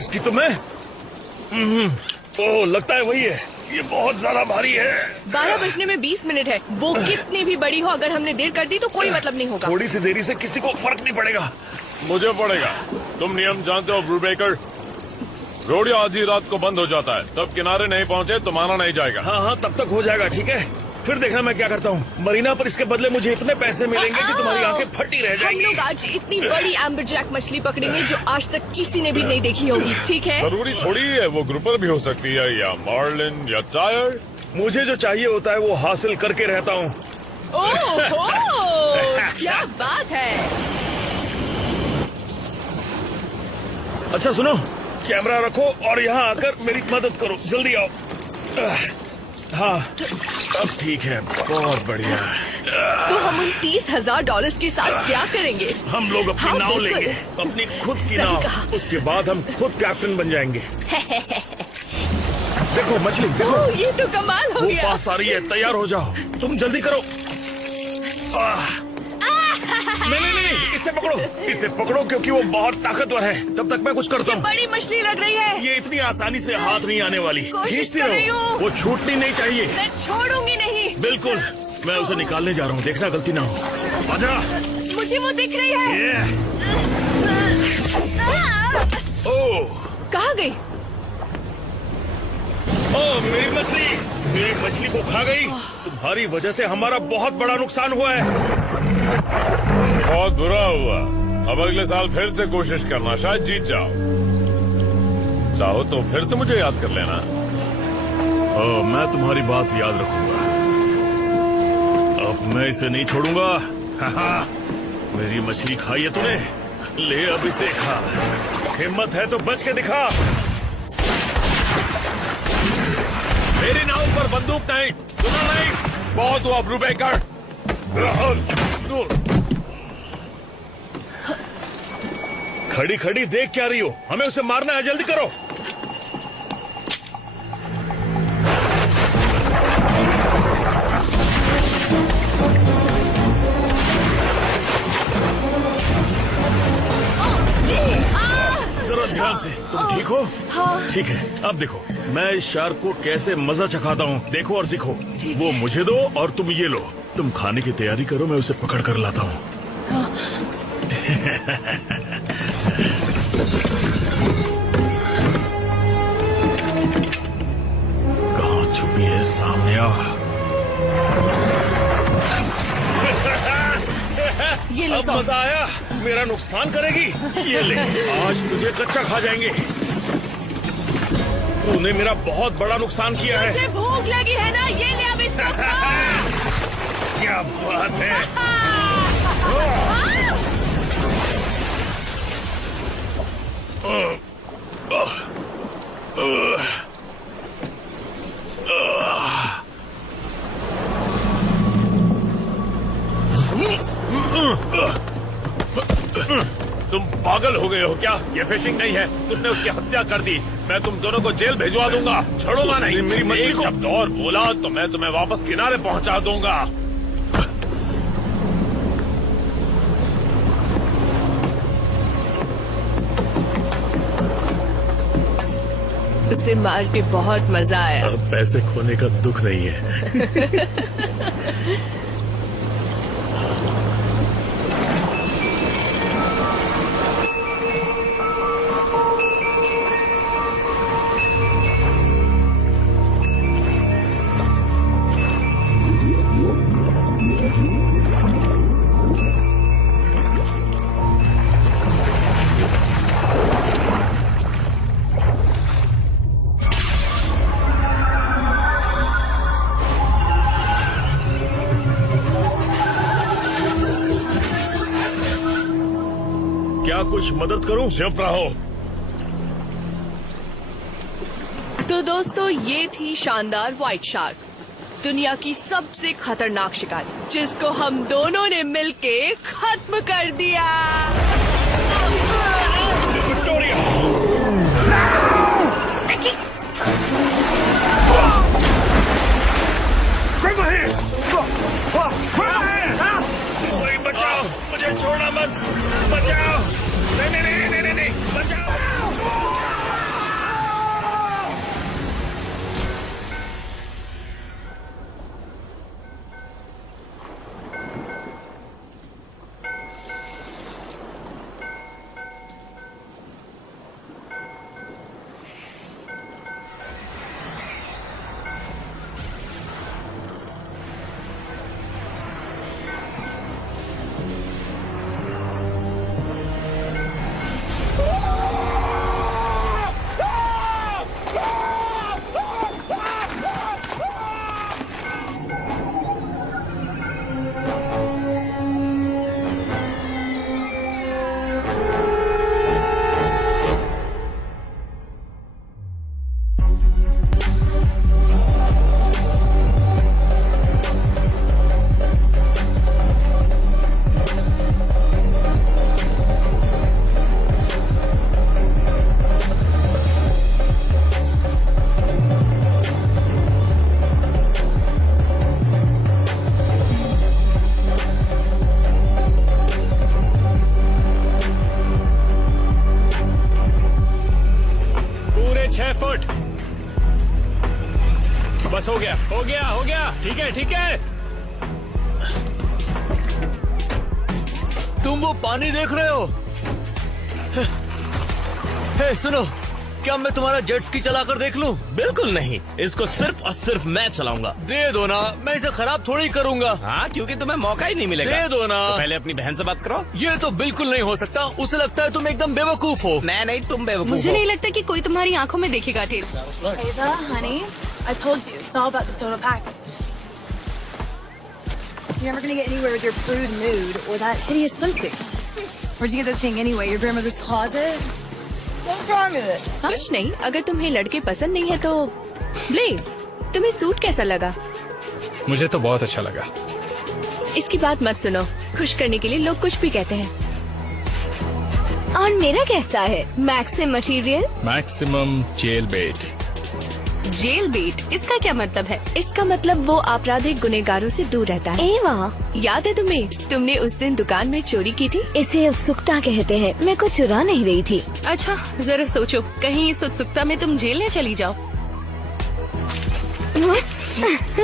इसकी तो मैं ओह, लगता है वही है। ये बहुत ज्यादा भारी है। 12 बजने में 20 मिनट है। वो कितनी भी बड़ी हो, अगर हमने देर कर दी तो कोई मतलब नहीं होगा। थोड़ी सी देरी से किसी को फर्क नहीं पड़ेगा। मुझे पड़ेगा। तुम नियम जानते हो ब्रूबेकर? रोडियो आधी रात को बंद हो जाता है, तब किनारे नहीं पहुंचे तो माना नहीं जाएगा। हाँ हाँ, तब तक हो जाएगा। ठीक है, फिर देखना मैं क्या करता हूँ मरीना पर। इसके बदले मुझे इतने पैसे मिलेंगे कि तुम्हारी आंखें फटी रह हम जाएंगी। लोग आज इतनी बड़ी एम्बरजैक मछली पकड़ेंगे जो आज तक किसी ने भी नहीं देखी होगी। ठीक है, जरूरी थोड़ी है वो ग्रुपर भी हो सकती है, या मार्लिन या टायर। मुझे जो चाहिए होता है वो हासिल करके रहता हूँ। ओह क्या बात है। अच्छा सुनो, कैमरा रखो और यहाँ आकर मेरी मदद करो। जल्दी आओ। हाँ, अब ठीक है। बहुत बढ़िया। तो हम उन $30,000 के साथ क्या करेंगे? हम लोग अपनी हाँ, नाव बिल्कुल। लेंगे, अपनी खुद की सही नाव। कहा। उसके बाद हम खुद कैप्टन बन जाएंगे। देखो मछली, देखो ओह, ये तो कमाल हो वो गया। पास आ रही है। तैयार हो जाओ, तुम जल्दी करो। नहीं, इसे पकड़ो क्योंकि वो बहुत ताकतवर है। तब तक मैं कुछ करता हूँ। बड़ी मछली लग रही है। ये इतनी आसानी से हाथ नहीं आने वाली। कोशिश खींचती कर रही रहो, हूँ। वो छूटनी नहीं चाहिए। मैं छोड़ूंगी नहीं। बिल्कुल, मैं उसे निकालने जा रहा हूँ। देखना गलती ना हो। आजा। मुझे वो दिख रही है। ओह, कहाँ गई? ओह, मेरी मछली को खा गई। तुम्हारी वजह से हमारा बहुत बड़ा नुकसान हुआ है। बहुत बुरा हुआ। अब अगले साल फिर से कोशिश करना, शायद जीत जाओ। चाहो तो फिर से मुझे याद कर लेना। ओह, मैं तुम्हारी बात याद रखूंगा। अब मैं इसे नहीं छोड़ूंगा। हाँ, मेरी मछली खाई है तूने। ले अब इसे खा। हिम्मत है तो बच के दिखा। मेरी नाव पर बंदूक नहीं, सुना नहीं? बहुत हुआ ब्रूबेकर। खड़ी खड़ी देख क्या रही हो? हमें उसे मारना है, जल्दी करो। जरा ध्यान से। तुम ठीक हो? हाँ। ठीक है, अब देखो मैं इस शार्क को कैसे मजा चखाता हूँ। देखो और सीखो। वो मुझे दो और तुम ये लो। तुम खाने की तैयारी करो, मैं उसे पकड़ कर लाता हूँ। कहाँ छुपी है? सामने आ। ये लो। अब मजा आया? मेरा नुकसान करेगी? ये ले, आज तुझे कच्चा खा जाएंगे। तूने मेरा बहुत बड़ा नुकसान किया है। मुझे भूख लगी है ना, ये ले अब इसको खा। क्या बात है। तुम पागल हो गए हो क्या? ये फिशिंग नहीं है, तुमने उसकी हत्या कर दी। मैं तुम दोनों को जेल भिजवा दूंगा, छोड़ूंगा नहीं। मेरी मछली एक को- शब्द और बोला तो मैं तुम्हें वापस किनारे पहुंचा दूंगा। उसे मार के बहुत मजा आया। अब पैसे खोने का दुख नहीं है। क्या कुछ मदद करूं? चुप रहो। तो दोस्तों, ये थी शानदार व्हाइट शार्क, दुनिया की सबसे खतरनाक शिकारी, जिसको हम दोनों ने मिलके खत्म कर दिया। विक्टोरिया! कोई बचाओ, मुझे छोड़ना मत। बचाओ! नहीं, बचाओ! ठीक है ठीक है। तुम वो पानी देख रहे हो? हे सुनो, क्या मैं तुम्हारा जेट स्की चलाकर देख लूं? बिल्कुल नहीं, इसको सिर्फ और सिर्फ मैं चलाऊंगा। दे दो ना, मैं इसे खराब थोड़ी करूंगा। हाँ, क्योंकि तुम्हें मौका ही नहीं मिलेगा। दे दो ना। तो पहले अपनी बहन से बात करो। ये तो बिल्कुल नहीं हो सकता, उसे लगता है तुम एकदम बेवकूफ हो। मैं नहीं, तुम बेवकूफ मुझे हो। नहीं लगता कि कोई तुम्हारी आंखों में देखेगा tell. Ava, honey, I told you, it's all about the soda package. You're never gonna get anywhere with your prude mood or that hideous swimsuit. Where'd you get that thing anyway? Your grandmother's closet? What's wrong with it? कुछ नहीं, अगर तुम्हें लड़के पसंद नहीं है तो Blaze, तुम्हें सूट कैसा लगा? मुझे तो बहुत अच्छा लगा। इसकी बात मत सुनो, खुश करने के लिए लोग कुछ भी कहते हैं। और मेरा कैसा है? मैक्सिम मटेरियल, मैक्सिमम जेल बेट। जेल बेट, इसका क्या मतलब है? इसका मतलब वो आपराधिक गुनहगारों से दूर रहता है। एवा, याद है तुम्हें, तुमने उस दिन दुकान में चोरी की थी? इसे उत्सुकता कहते हैं। मैं कुछ चुरा नहीं रही थी। अच्छा, जरा सोचो, कहीं इस उत्सुकता में तुम जेल न चली जाओ।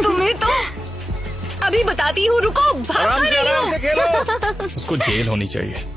तुम्हें तो अभी बताती हूँ, रुको, आराम से, आराम से खेलो। उसको जेल होनी चाहिए।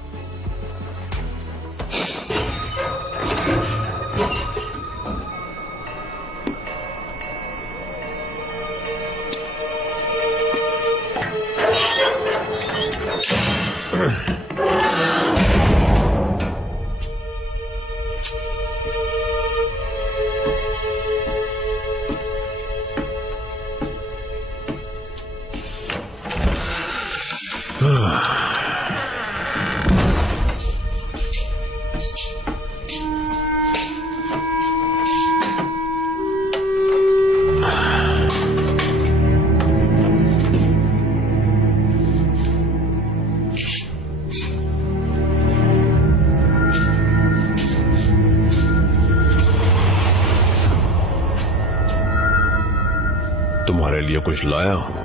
तुम्हारे लिए कुछ लाया हूं।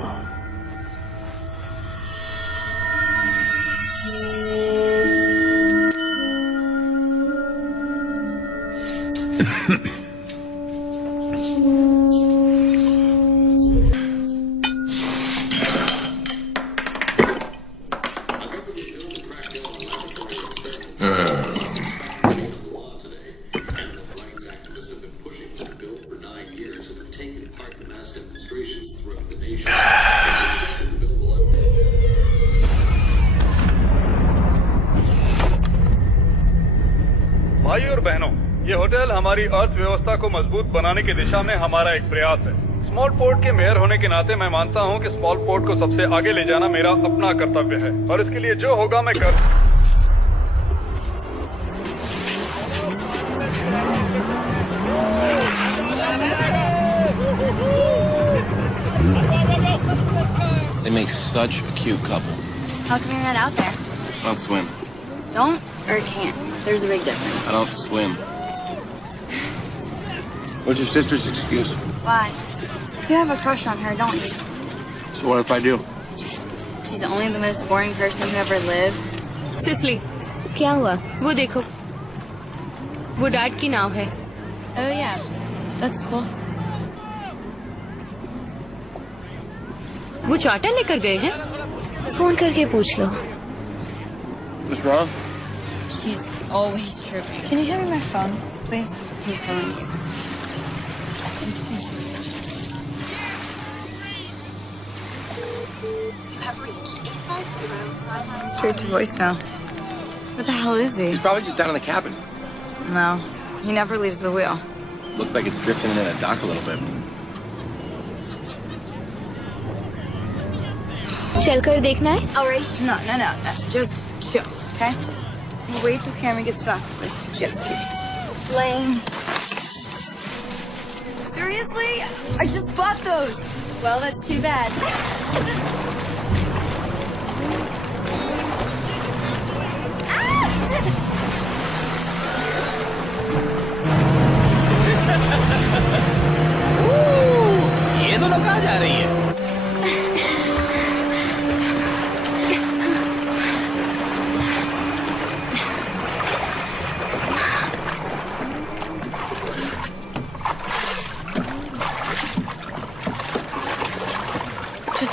भाइयों और बहनों, ये होटल हमारी अर्थव्यवस्था को मजबूत बनाने की दिशा में हमारा एक प्रयास है। स्मॉल पोर्ट के मेयर होने के नाते मैं मानता हूँ कि स्मॉल पोर्ट को सबसे आगे ले जाना मेरा अपना कर्तव्य है और इसके लिए जो होगा मैं कर। They make such a cute couple. How come you're not out there? I don't swim. Don't or can't? There's a big difference. I don't swim. What's your sister's excuse? Why? You have a crush on her, don't you? So what if I do? She's only the most boring person who ever lived. Sicily, क्या हुआ? वो देखो, वो dad की नाव है। Oh yeah, that's cool. वो charter लेकर गए हैं। फोन करके पूछ लो। What's wrong? She's always tripping. Can you hand me my phone, please? I'm telling you. Straight to voicemail. What the hell is he? He's probably just down in the cabin. No, he never leaves the wheel. Looks like it's drifting in the dock a little bit. चलकर देखना है? Alright. No. Just chill, okay? We'll wait till Cameron gets back with the jet ski. Lame. Seriously? I just bought those. Well, that's too bad. ये दोनों कहाँ जा रही है?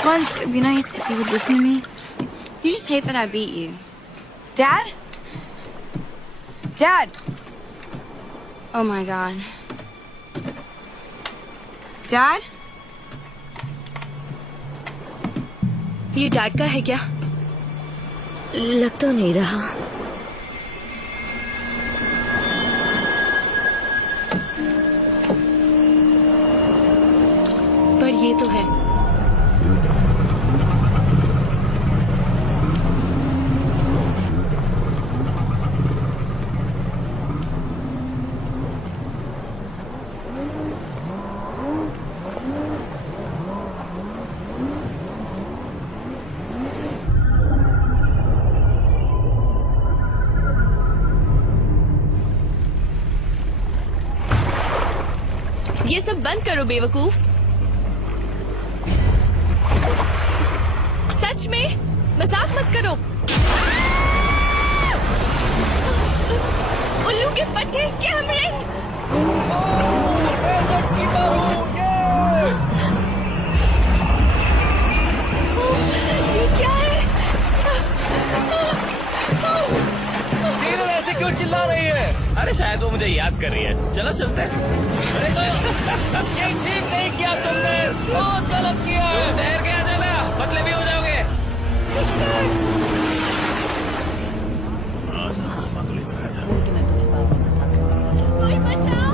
once, it'd be nice if you would listen to me. You just hate that I beat you. Dad? Dad! Oh my God. Dad? ये dad का है क्या? लग तो नहीं रहा। पर ये तो है। ये सब बंद करो बेवकूफ। सच में मजाक मत करो। उल्लू के पट्टे कैमरे। ये क्या है? टेलर ऐसे क्यों चिल्ला रही है? अरे शायद वो मुझे याद कर रही है। चलो चलते हैं। ये ठीक नहीं किया तुमने, बहुत गलत किया है। ठहर के आ जाना, पतले भी हो जाओगे। कोई बचाओ।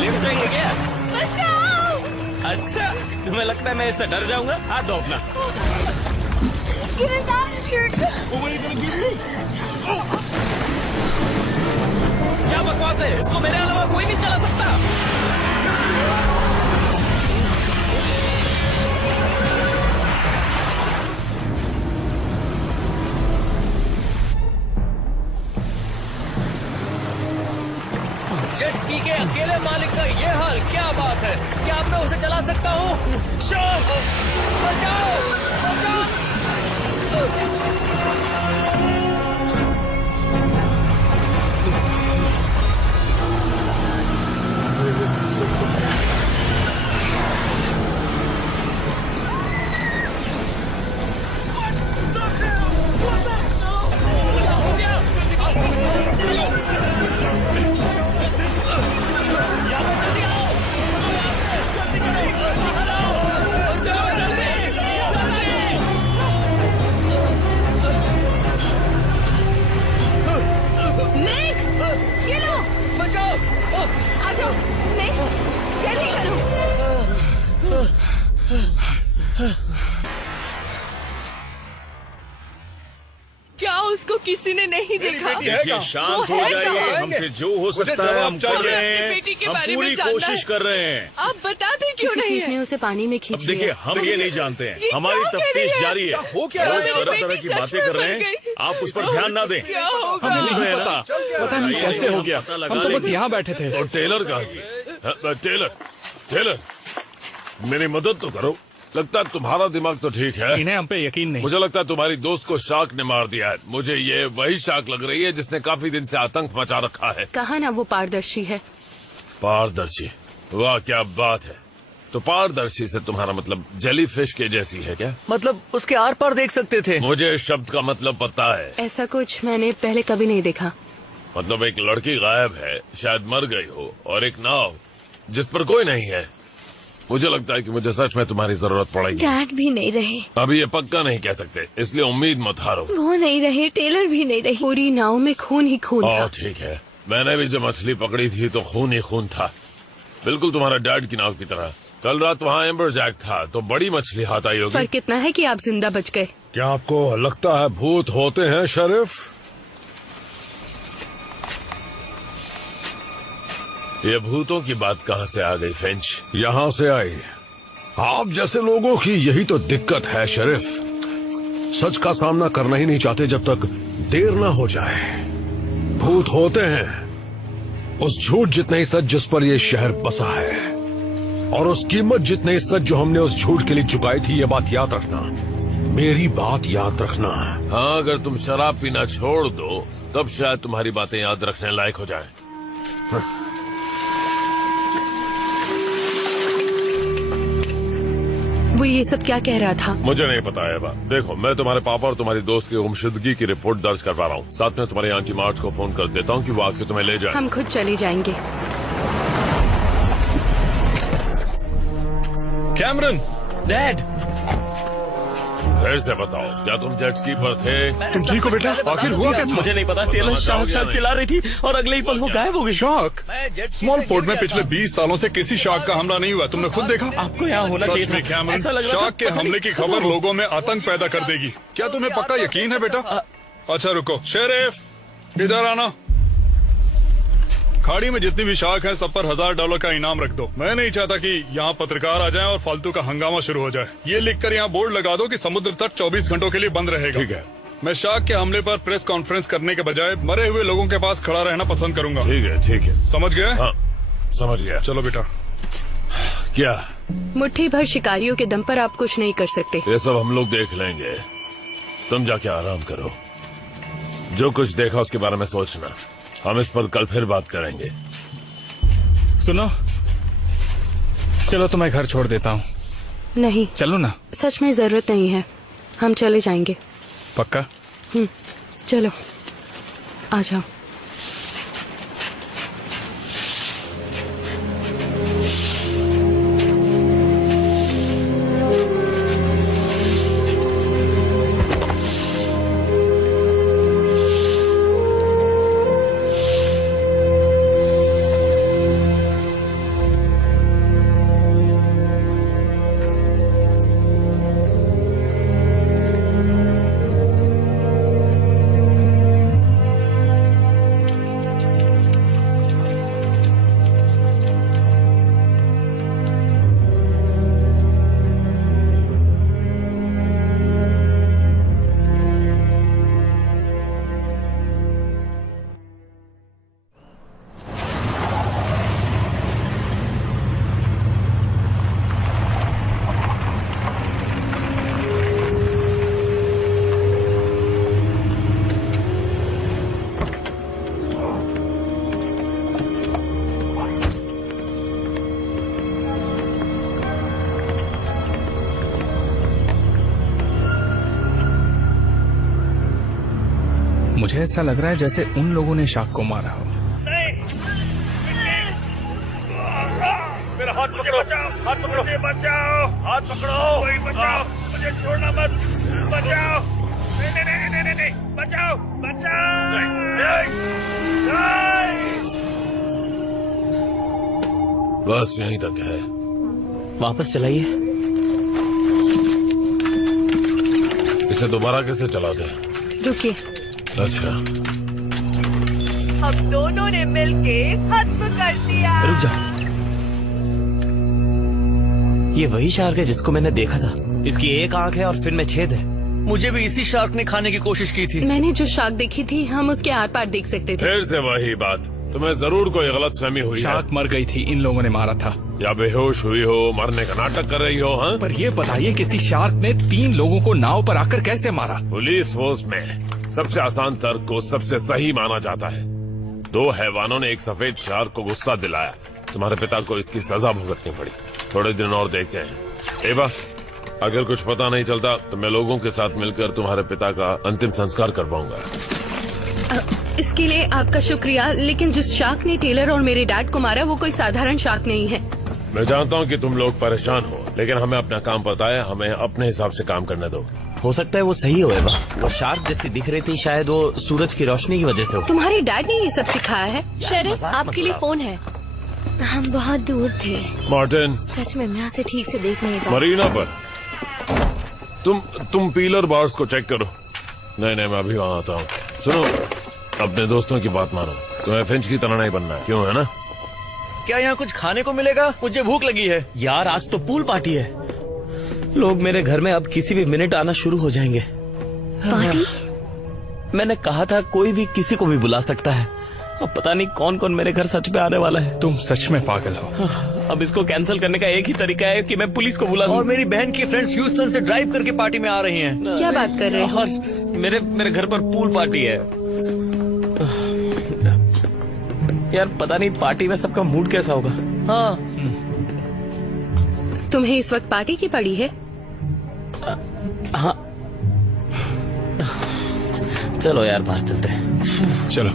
ले जाएंगे क्या? बचाओ। अच्छा, तुम्हें लगता है मैं इससे डर जाऊंगा? हाथ दो अपना। Get us out of here. क्या बकवास है? इसको मेरे अलावा कोई नहीं चला सकता। जेट स्की के अकेले मालिक का ये हाल, क्या बात है? क्या अब मैं उसे चला सकता हूँ? बचाओ! बचाओ! क्या उसको किसी ने नहीं देखा? देखिए, शांत हो जाइए। हमसे जो हो सकता है हम कर रहे हैं। बेटी के हम बारे में पूरी जानना कोशिश है। कर रहे हैं। आप बताते क्यों किसी नहीं चीज ने है? उसे पानी में अब खींच देखिए, लिया। हम ये नहीं जानते ये हैं। क्या हमारी कह रही तफ्तीश है? जारी है। हो क्या और रहा है? तरह मेरी तरह की बेटी बातें सच में कर रहे मर हैं। गई। आप उस पर ध्यान ना दें। क्या होगा? हमें नहीं है ना? पता पता नहीं कैसे हो गया। पता हम लगा तो बस लेंगे। यहाँ बैठे थे। और टेलर कहाँ थी? टेलर, टेलर, मेरी मदद तो करो। लगता है तुम्हारा दिमाग तो ठीक है। इन्हें हम पे यकीन नहीं। मुझे लगता है तुम्हारी दोस्त को शार्क ने मार दिया है। मुझे ये वही शार्क लग रही है जिसने काफी दिन से आतंक मचा रखा है। कहा ना वो पारदर्शी है। पारदर्शी? वाह, क्या बात है। तो पारदर्शी से तुम्हारा मतलब जेली फिश के जैसी है क्या? मतलब उसके आर पार देख सकते थे। मुझे इस शब्द का मतलब पता है। ऐसा कुछ मैंने पहले कभी नहीं देखा। मतलब एक लड़की गायब है, शायद मर गई हो, और एक नाव जिस पर कोई नहीं है। मुझे लगता है कि मुझे सच में तुम्हारी जरूरत पड़ेगी। डैड भी नहीं रहे। अभी ये पक्का नहीं कह सकते, इसलिए उम्मीद मत हारो। वो नहीं रहे, टेलर भी नहीं रही। पूरी नाव में खून ही खून था। ठीक है, मैंने भी जो मछली पकड़ी थी तो खून ही खून था, बिल्कुल तुम्हारा डैड की नाव की तरह। कल रात वहाँ एम्बर जैक था तो बड़ी मछली हाथ आई होगी। फर्क इतना है कि आप जिंदा बच गए। क्या आपको लगता है भूत होते हैं शरीफ? ये भूतों की बात कहाँ से आ गई फिंच? यहाँ से आई। आप जैसे लोगों की यही तो दिक्कत है शरीफ। सच का सामना करना ही नहीं चाहते जब तक देर ना हो जाए। भूत होते हैं उस झूठ जितना ही सच जिस पर ये शहर बसा है, और उस कीमत जितने ही सच जो हमने उस झूठ के लिए चुकाई थी। ये बात याद रखना, मेरी बात याद रखना। हाँ, अगर तुम शराब पीना छोड़ दो तब शायद तुम्हारी बातें याद रखने लायक हो जाए। वो ये सब क्या कह रहा था? मुझे नहीं पता है एवा। देखो, मैं तुम्हारे पापा और तुम्हारी दोस्त की गुमशुदगी की रिपोर्ट दर्ज करवा रहा हूँ। साथ में तुम्हारी आंटी मार्च को फोन कर देता हूँ कि वो आके तुम्हें ले जाए। हम खुद चले जाएंगे। कैमरन, डैड, फिर से बताओ, क्या तुम जेट स्की पर थे? तुम ठीक हो बेटा? आखिर हुआ क्या था? मुझे नहीं पता। टेलर शार्क शार्क चिल्ला रही थी और अगले ही पल वो गायब हो गई। शार्क? स्मॉल पोर्ट में पिछले 20 सालों से किसी शार्क का हमला नहीं हुआ, तुमने खुद देखा? आपको यहाँ होना चाहिए था। कैमरन, ऐसा लग रहा था शार्क के पता हमले की खबर लोगों में आतंक पैदा कर देगी। क्या तुम्हें पक्का यकीन है बेटा? अच्छा रुको, शेरिफ इधर आना। खाड़ी में जितनी भी शार्क है सब पर $1000 का इनाम रख दो। मैं नहीं चाहता कि यहाँ पत्रकार आ जाएं और फालतू का हंगामा शुरू हो जाए। ये लिखकर यहाँ बोर्ड लगा दो कि समुद्र तट 24 घंटों के लिए बंद रहेगा। ठीक है। मैं शार्क के हमले पर प्रेस कॉन्फ्रेंस करने के बजाय मरे हुए लोगों के पास खड़ा रहना पसंद करूंगा। ठीक है, ठीक है। समझ गए? हाँ, समझ गया। चलो बेटा। क्या? मुट्ठी भर शिकारियों के दम पर आप कुछ नहीं कर सकते। ये सब हम लोग देख लेंगे, तुम जाके आराम करो। जो कुछ देखा उसके बारे में सोचना। हम इस पर कल फिर बात करेंगे। सुनो, चलो तो मैं घर छोड़ देता हूँ। नहीं, चलो ना। सच में जरूरत नहीं है, हम चले जाएंगे। पक्का? चलो आ जाओ। मुझे ऐसा लग रहा है जैसे उन लोगों ने शार्क को मारा हो। मेरा हाथ पकड़ो, हाथ पकड़ो, बचाओ, हाथ पकड़ो, बचाओ, मुझे छोड़ना मत, बचाओ, नहीं, बचाओ, बचाओ, बस यहीं तक है। वापस चलाइए। इसे दोबारा कैसे चला दे? रुकिए। अच्छा, हम दोनों ने मिलके खत्म कर दिया। रुक जाओ, ये वही शार्क है जिसको मैंने देखा था। इसकी एक आंख है और फिर में छेद है। मुझे भी इसी शार्क ने खाने की कोशिश की थी। मैंने जो शार्क देखी थी हम उसके आर पार देख सकते थे। फिर से वही बात। तुम्हें जरूर कोई गलतफहमी हुई है। शार्क मर गई थी, इन लोगों ने मारा था। या बेहोश हुई हो, मरने का नाटक कर रही हो। हाँ, पर ये बताइए किसी शार्क ने 3 लोगों को नाव पर आकर कैसे मारा? पुलिस फोर्स में सबसे आसान तर्क को सबसे सही माना जाता है। 2 हैवानों ने एक सफेद शार्क को गुस्सा दिलाया। तुम्हारे पिता को इसकी सजा भुगतनी पड़ी। थोड़े दिन और देखते हैं। एवा, अगर कुछ पता नहीं चलता तो मैं लोगों के साथ मिलकर तुम्हारे पिता का अंतिम संस्कार करवाऊंगा। इसके लिए आपका शुक्रिया, लेकिन जिस शार्क ने टेलर और मेरे डैड को मारा वो कोई साधारण शार्क नहीं है। मैं जानता हूँ कि तुम लोग परेशान हो, लेकिन हमें अपना काम पता है। हमें अपने हिसाब से काम करने दो। हो सकता है वो सही हो एवा। वो शार्क जैसी दिख रही थी, शायद वो सूरज की रोशनी की वजह से हो। तुम्हारे डैड ने ये सब सिखाया है? शेरिफ, आपके लिए फोन है। हम बहुत दूर थे। मार्टिन, सच में मैं उसे ठीक से देख नहीं पाया। मरीना पर तुम पीलर बार्स को चेक करो। नहीं, मैं अभी वहाँ आता हूँ। सुनो, अपने दोस्तों की बात मानो। तुम्हें फिंच की तरह नहीं बनना है, क्यों? है ना? क्या यहाँ कुछ खाने को मिलेगा? मुझे भूख लगी है। यार, आज तो पूल पार्टी है। लोग मेरे घर में अब किसी भी मिनट आना शुरू हो जाएंगे। पार्टी? मैंने कहा था कोई भी किसी को भी बुला सकता है। अब पता नहीं कौन कौन मेरे घर सच में आने वाला है। तुम सच में पागल हो। अब इसको कैंसिल करने का एक ही तरीका है कि मैं पुलिस को बुला लूं। और मेरी बहन की फ्रेंड्स ह्यूस्टन से ड्राइव करके पार्टी में आ रही हैं। क्या बात कर रहे हो? और मेरे घर पर पूल पार्टी है। यार, पता नहीं पार्टी में सबका मूड कैसा होगा। हाँ, तुम्हें इस वक्त पार्टी की पड़ी है? हाँ चलो यार बाहर चलते हैं। चलो।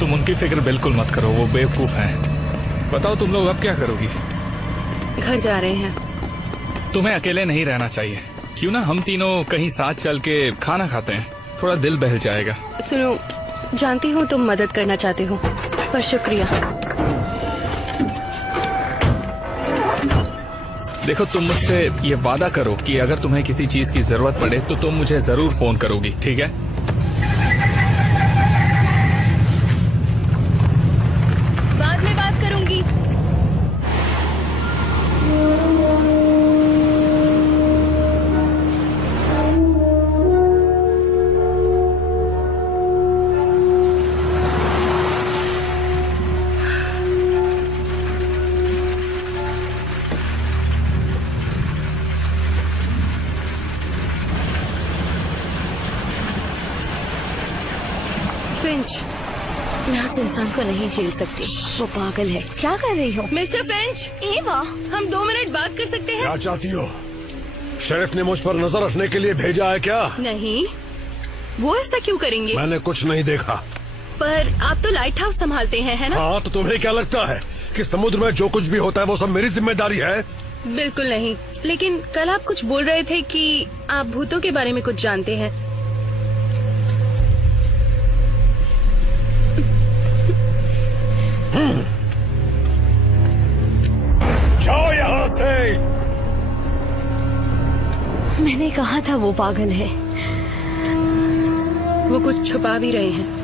तुम उनकी फिक्र बिल्कुल मत करो, वो बेवकूफ हैं। बताओ तुम लोग अब क्या करोगी? घर जा रहे हैं। तुम्हें अकेले नहीं रहना चाहिए। क्यों ना हम तीनों कहीं साथ चल के खाना खाते हैं, थोड़ा दिल बहल जाएगा। सुनो, जानती हूँ तुम मदद करना चाहते हो, पर शुक्रिया। देखो तुम मुझसे ये वादा करो कि अगर तुम्हें किसी चीज की जरूरत पड़े तो तुम मुझे जरूर फोन करोगी, ठीक है? बाद में बात करूंगी। फिंच, मैं उस इंसान को नहीं झेल सकती, वो पागल है। क्या कर रही हो? मिस्टर फिंच, एवा, हम 2 मिनट बात कर सकते हैं? क्या चाहती हो? शेरिफ ने मुझ पर नजर रखने के लिए भेजा है क्या? नहीं, वो ऐसा क्यों करेंगे? मैंने कुछ नहीं देखा। पर आप तो लाइट हाउस संभालते हैं, है ना? हाँ, तो तुम्हें क्या लगता है कि समुद्र में जो कुछ भी होता है वो सब मेरी जिम्मेदारी है? बिल्कुल नहीं, लेकिन कल आप कुछ बोल रहे थे कि आप भूतों के बारे में कुछ जानते हैं। जाओ यहाँ से। मैंने कहा था वो पागल है। वो कुछ छुपा भी रहे हैं।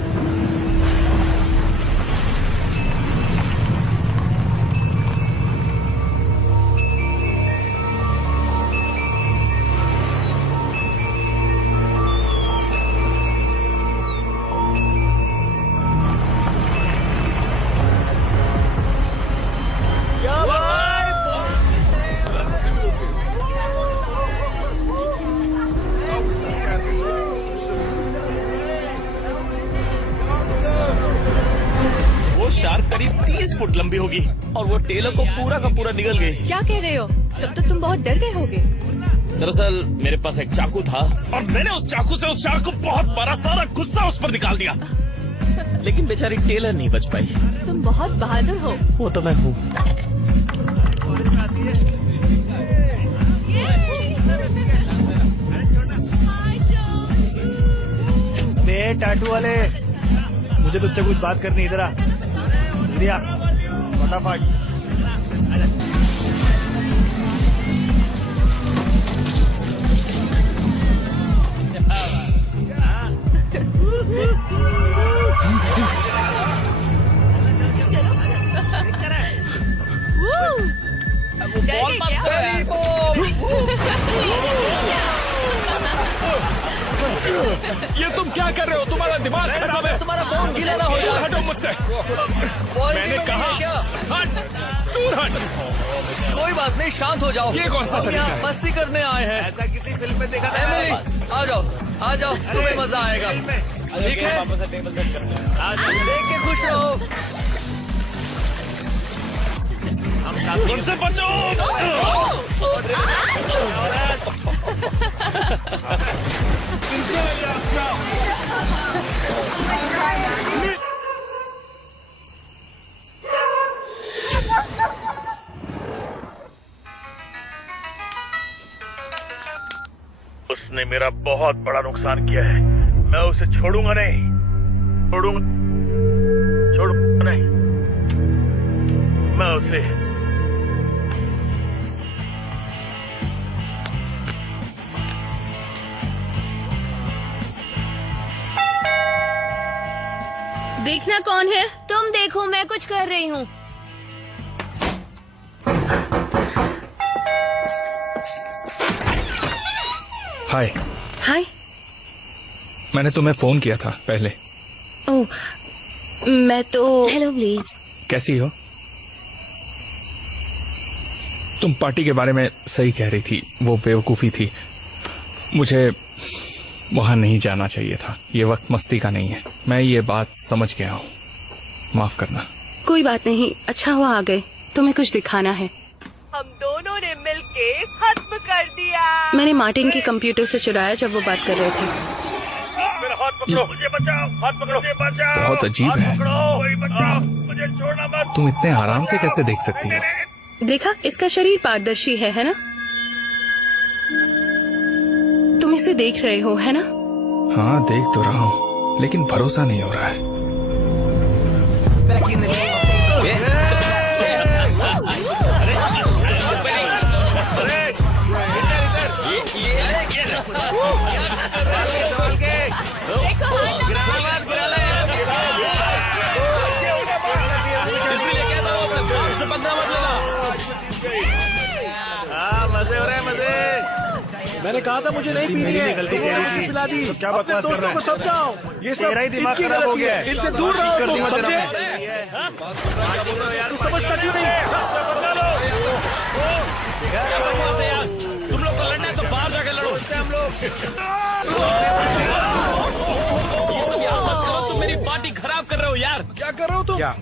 लंबी होगी और वो टेलर को पूरा का पूरा निगल गई। क्या कह रहे हो? तब तो तुम बहुत डर गए होगे। दरअसल मेरे पास एक चाकू था और मैंने उस चाकू से उस शार्क को बहुत बड़ा सारा गुस्सा उस पर निकाल दिया, लेकिन बेचारी टेलर नहीं बच पाई। तुम बहुत बहादुर हो। वो तो मैं हूँ। टैटू वाले, मुझे तुझसे कुछ बात करनी, इधर आ। फटाफट। ये तुम क्या कर रहे हो? तुम्हारा दिमाग खराब है। तुम्हारा फोन गीला ना हो जाए। हटो मुझसे। मैंने कहा हट, दूर हट। कोई बात नहीं, शांत हो जाओ। ये कौन सा तरीका है? मस्ती करने आए हैं। ऐसा किसी फिल्म में देखा था? एमिली, आ जाओ, आ जाओ, तुम्हें मजा आएगा। ठीक है, देख के खुश रहो। मुझसे बचो। उसने मेरा बहुत बड़ा नुकसान किया है, मैं उसे छोड़ूंगा नहीं, छोड़ूंगा नहीं, मैं उसे देखना कौन है? तुम देखो, मैं कुछ कर रही हूँ। हाय। हाय। मैंने तुम्हें फोन किया था पहले। ओह, मैं तो। Hello please. कैसी हो? तुम पार्टी के बारे में सही कह रही थी, वो बेवकूफी थी। मुझे वहां नहीं जाना चाहिए था। ये वक्त मस्ती का नहीं है। मैं ये बात समझ गया हूँ, माफ करना। कोई बात नहीं, अच्छा हुआ आ गए। तुम्हें कुछ दिखाना है। हम दोनों ने मिलके खत्म कर दिया। मैंने मार्टिन के कंप्यूटर से चुराया जब वो बात कर रहे थे। मेरा हाथ पकड़ो, मुझे बचाओ, हाथ पकड़ो, मुझे बचाओ। बहुत अजीब है। कोई बचाओ, मुझे छोड़ना मत। तुम इतने आराम से कैसे देख सकती हो? देखा, इसका शरीर पारदर्शी है ना? तुम इसे देख रहे हो, है ना? हाँ, देख तो रहा हूँ, लेकिन भरोसा नहीं हो रहा है। मजे हो रहे हैं, मजे। मैंने कहा था मुझे नहीं पीनी है, गलती कह रही थी। पिला दी। क्या अपने बकवास कर दोस्तों रहा है? को समझाओ, ये सब तेरा ही दिमाग इनकी खराब हो गलती गया है, है। इनसे दूर रहो तुम, कर समझे? तू समझता क्यों नहीं? तुम लोग को लड़ना है तो बाहर जाके लड़ो। हम लोग तुम मेरी पार्टी खराब कर रहे हो यार। क्या कर रहे हो तुम? क्या?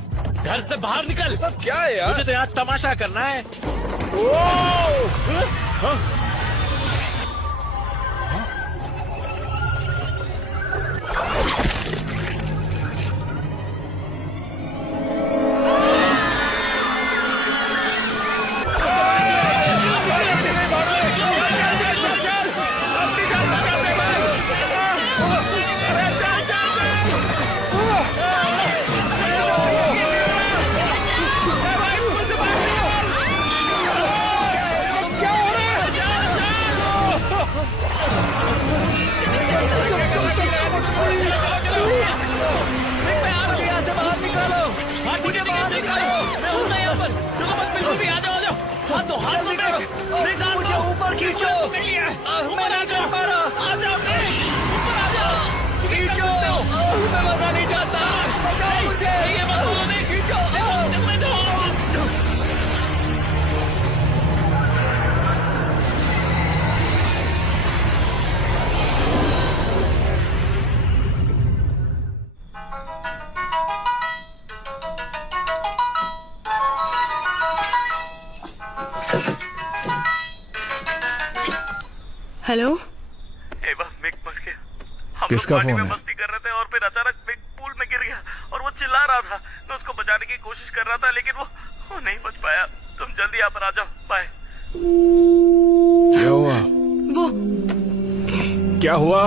घर से बाहर निकल। सब क्या है यार? मुझे तो यहाँ तमाशा करना है। मुझे ऊपर खींचो। मैं नहीं कर पा रहा। आ जाओ, ऊपर आ जाओ। खींचो, मैं मजा नहीं चाहता। बचाओ मुझे। ये मत बोलो, नहीं खींचो। हेलो। मिक फंस गया। हम किसका लोग पानी फोन में है? मस्ती कर रहे थे और फिर अचानक मिक पूल में गिर गया और वो चिल्ला रहा था। मैं उसको बचाने की कोशिश कर रहा था, लेकिन वो नहीं बच पाया। तुम जल्दी यहाँ पर आ जाओ। बाय। क्या हुआ? वो क्या हुआ?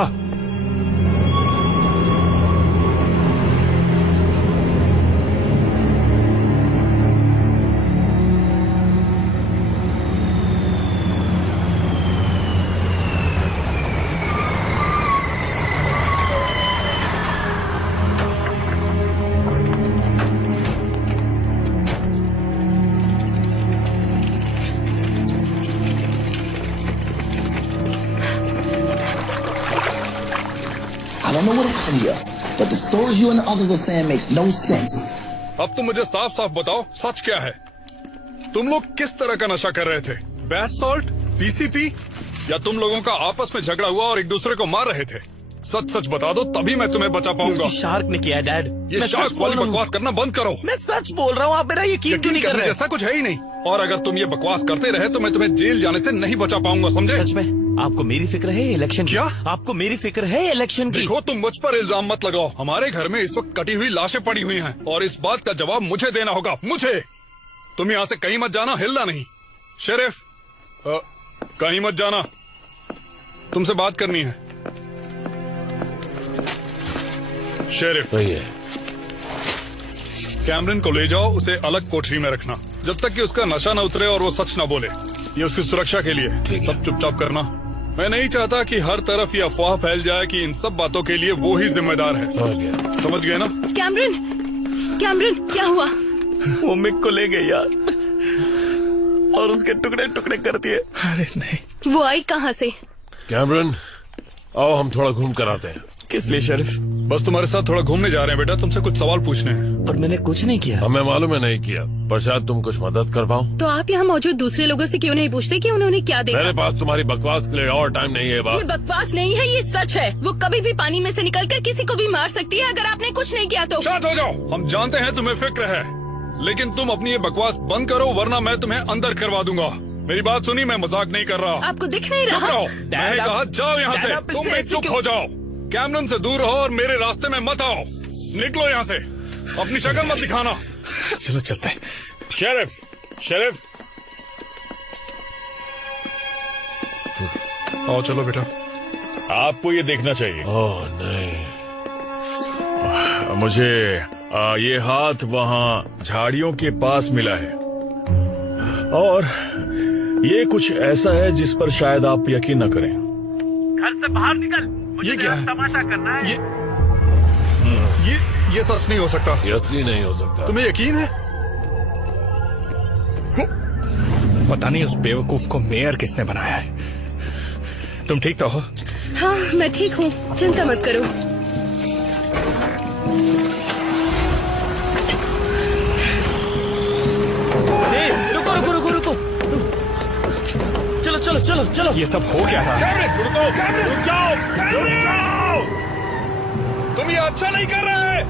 I don't know what happened here, but the stories you and the others are saying makes no sense. अब तुम मुझे साफ साफ बताओ, सच क्या है? तुम लोग किस तरह का नशा कर रहे थे? बैथ सॉल्ट, पीसीपी, या तुम लोगों का आपस में झगड़ा हुआ और एक दूसरे को मार रहे थे? सच सच बता दो, तभी मैं तुम्हें बचा पाऊंगा। शार्क ने किया है डैड। ये शार्क वाली बकवास करना बंद करो। मैं सच बोल रहा हूँ, आप मेरा यकीन क्यों नहीं कर रहे? जैसा कुछ है ही नहीं। और अगर तुम ये बकवास करते रहे तो मैं तुम्हें जेल जाने से नहीं बचा पाऊंगा, समझे? सच में आपको मेरी फिक्र है इलेक्शन की? क्या? आपको मेरी फिक्र है इलेक्शन की? देखो, तुम मुझ पर इल्जाम मत लगाओ। हमारे घर में इस वक्त कटी हुई लाशें पड़ी हुई हैं और इस बात का जवाब मुझे देना होगा, मुझे। तुम यहाँ से कहीं मत जाना, हिलना नहीं। शेरिफ, कहीं मत जाना, तुमसे बात करनी है। शेरिफ, सही है। कैमरन को ले जाओ, उसे अलग कोठरी में रखना जब तक कि उसका नशा न उतरे और वो सच न बोले। ये उसकी सुरक्षा के लिए। सब चुपचाप करना। मैं नहीं चाहता कि हर तरफ ये अफवाह फैल जाए कि इन सब बातों के लिए वो ही जिम्मेदार है। समझ गए ना? कैमरन, कैमरन, क्या हुआ? वो मिक को ले गई यार और उसके टुकड़े टुकड़े कर दिए। अरे नहीं। वो आई कहाँ से? कैमरन, आओ हम थोड़ा घूम कर आते हैं। किस लिए शरीफ? बस तुम्हारे साथ थोड़ा घूमने जा रहे हैं बेटा, तुमसे कुछ सवाल पूछने हैं। पर मैंने कुछ नहीं किया। हमें मालूम है नहीं किया, पर शायद तुम कुछ मदद कर पाओ। तो आप यहाँ मौजूद दूसरे लोगों से क्यों नहीं पूछते कि उन्होंने क्या देखा? मेरे पास तुम्हारी बकवास के लिए और टाइम नहीं है ये बाप। बकवास नहीं है, ये सच है। वो कभी भी पानी में से निकलकर किसी को भी मार सकती है अगर आपने कुछ नहीं किया तो। शांत हो जाओ, हम जानते हैं तुम्हें फिक्र है। लेकिन तुम अपनी ये बकवास बंद करो वरना मैं तुम्हें अंदर करवा दूंगा। मेरी बात सुनी, मैं मजाक नहीं कर रहा। आपको दिख नहीं चुप रहा? रहो। मैंने कहा जाओ यहाँ से। तुम भी चुप हो जाओ। कैमरन से दूर रहो और मेरे रास्ते में मत आओ। निकलो यहाँ से। अपनी शक्ल मत दिखाना। चलो चलते हैं। शेरिफ आओ चलो बेटा। आपको ये देखना चाहिए। ओह नहीं, मुझे ये हाथ वहाँ झाड़ियों के पास मिला है और ये कुछ ऐसा है जिस पर शायद आप यकीन न करें। घर से बाहर निकल, मुझे ये क्या है? तमाशा करना है। ये सच नहीं हो सकता। ये असली नहीं हो सकता। तुम्हें यकीन है? पता नहीं उस बेवकूफ को मेयर किसने बनाया है। तुम ठीक तो हो? हाँ, मैं ठीक हूँ, चिंता मत करो। रुको। चलो। ये सब हो गया था। रुक जाओ। तुम ये अच्छा नहीं कर रहे।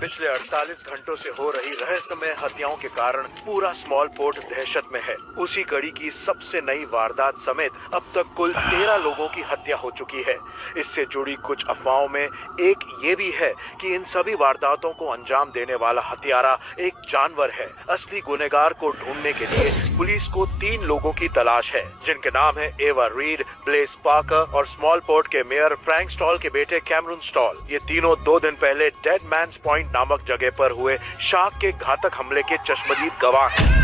पिछले 48 घंटों से हो रही रहस्यमय हत्याओं के कारण पूरा स्मॉल पोर्ट दहशत में है। उसी कड़ी की सबसे नई वारदात समेत अब तक कुल 13 लोगों की हत्या हो चुकी है। इससे जुड़ी कुछ अफवाहों में एक ये भी है कि इन सभी वारदातों को अंजाम देने वाला हत्यारा एक जानवर है। असली गुनहगार को ढूंढने के लिए पुलिस को 3 लोगों की तलाश है, जिनके नाम है एवा रीड, ब्लेस पार्कर और स्मॉल पोर्ट के मेयर फ्रैंक स्टॉल के बेटे कैमरून स्टॉल। ये तीनों 2 दिन पहले डेड मैंस पॉइंट नामक जगह पर हुए शार्क के घातक हमले के चश्मदीद गवाह हैं।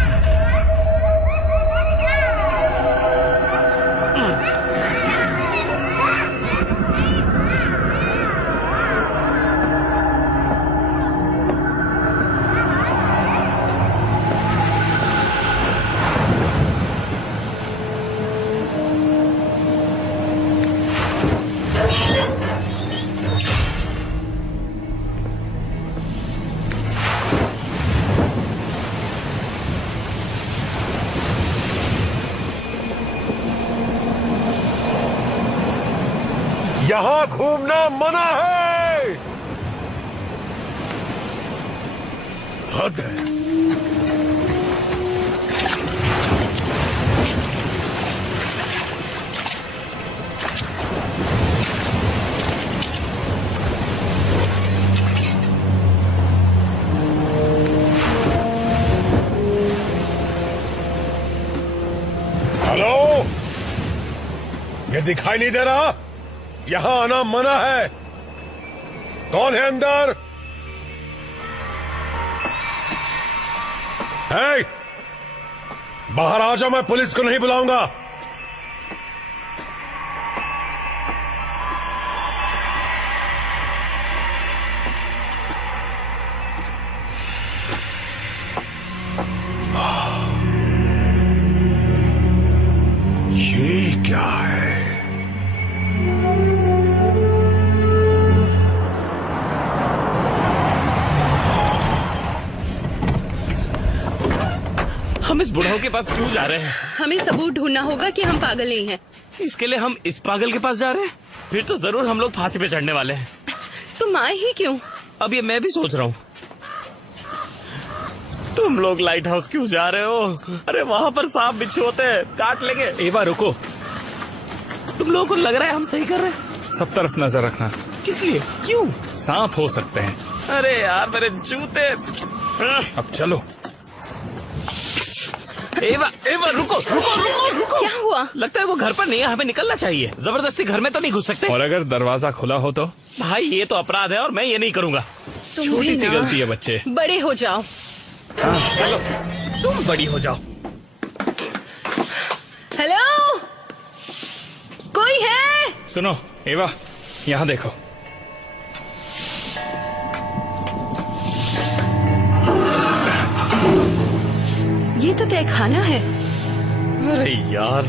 यहाँ घूमना मना है। हद है। हेलो, ये दिखाई नहीं दे रहा? यहां आना मना है। कौन है अंदर? है? बाहर आ जाओ, मैं पुलिस को नहीं बुलाऊंगा। ये क्या है? हम इस बुढ़ाऊ के पास क्यों जा रहे हैं? हमें सबूत ढूंढना होगा कि हम पागल नहीं हैं। इसके लिए हम इस पागल के पास जा रहे हैं? फिर तो जरूर हम लोग फांसी पे चढ़ने वाले हैं। तुम आए ही क्यों? अब ये मैं भी सोच रहा हूँ। तुम लोग लाइट हाउस क्यों जा रहे हो? अरे वहाँ पर सांप बिच्छू होते हैं, काट लेंगे। एवा रुको, तुम लोगों को लग रहा है हम सही कर रहे हैं? सब तरफ नजर रखना। किस लिए? क्यों? सांप हो सकते हैं। अरे यार मेरे जूते। अब चलो। एवा एवा रुको रुको रुको रुको। क्या हुआ? लगता है वो घर पर नहीं है, हमें निकलना चाहिए। जबरदस्ती घर में तो नहीं घुस सकते। और अगर दरवाजा खुला हो तो? भाई ये तो अपराध है और मैं ये नहीं करूँगा। छोटी सी गलती है बच्चे। बड़े हो जाओ। हाँ, चलो तुम बड़ी हो जाओ। हेलो, कोई है? सुनो एवा, यहाँ देखो। ये तो तहखाना है। अरे यार,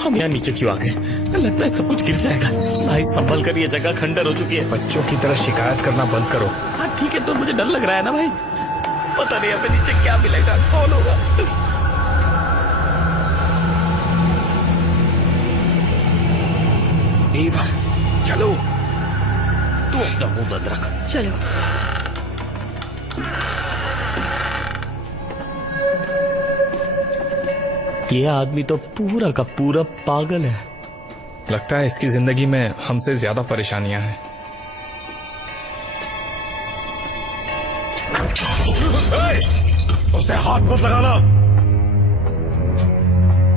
हम यहाँ नीचे क्यों आ गए? लगता है सब कुछ गिर जाएगा। भाई संभल कर, ये जगह खंडर हो चुकी है। बच्चों की तरह शिकायत करना बंद करो। हाँ ठीक है, तो मुझे डर लग रहा है ना भाई। पता नहीं हमें नीचे क्या मिलेगा, कौन होगा। एवा चलो। तू अपना मुंह बंद रख। चलो। ये आदमी तो पूरा का पूरा पागल है। लगता है इसकी जिंदगी में हमसे ज्यादा परेशानियां हैं। उसे हाथ मत लगाना।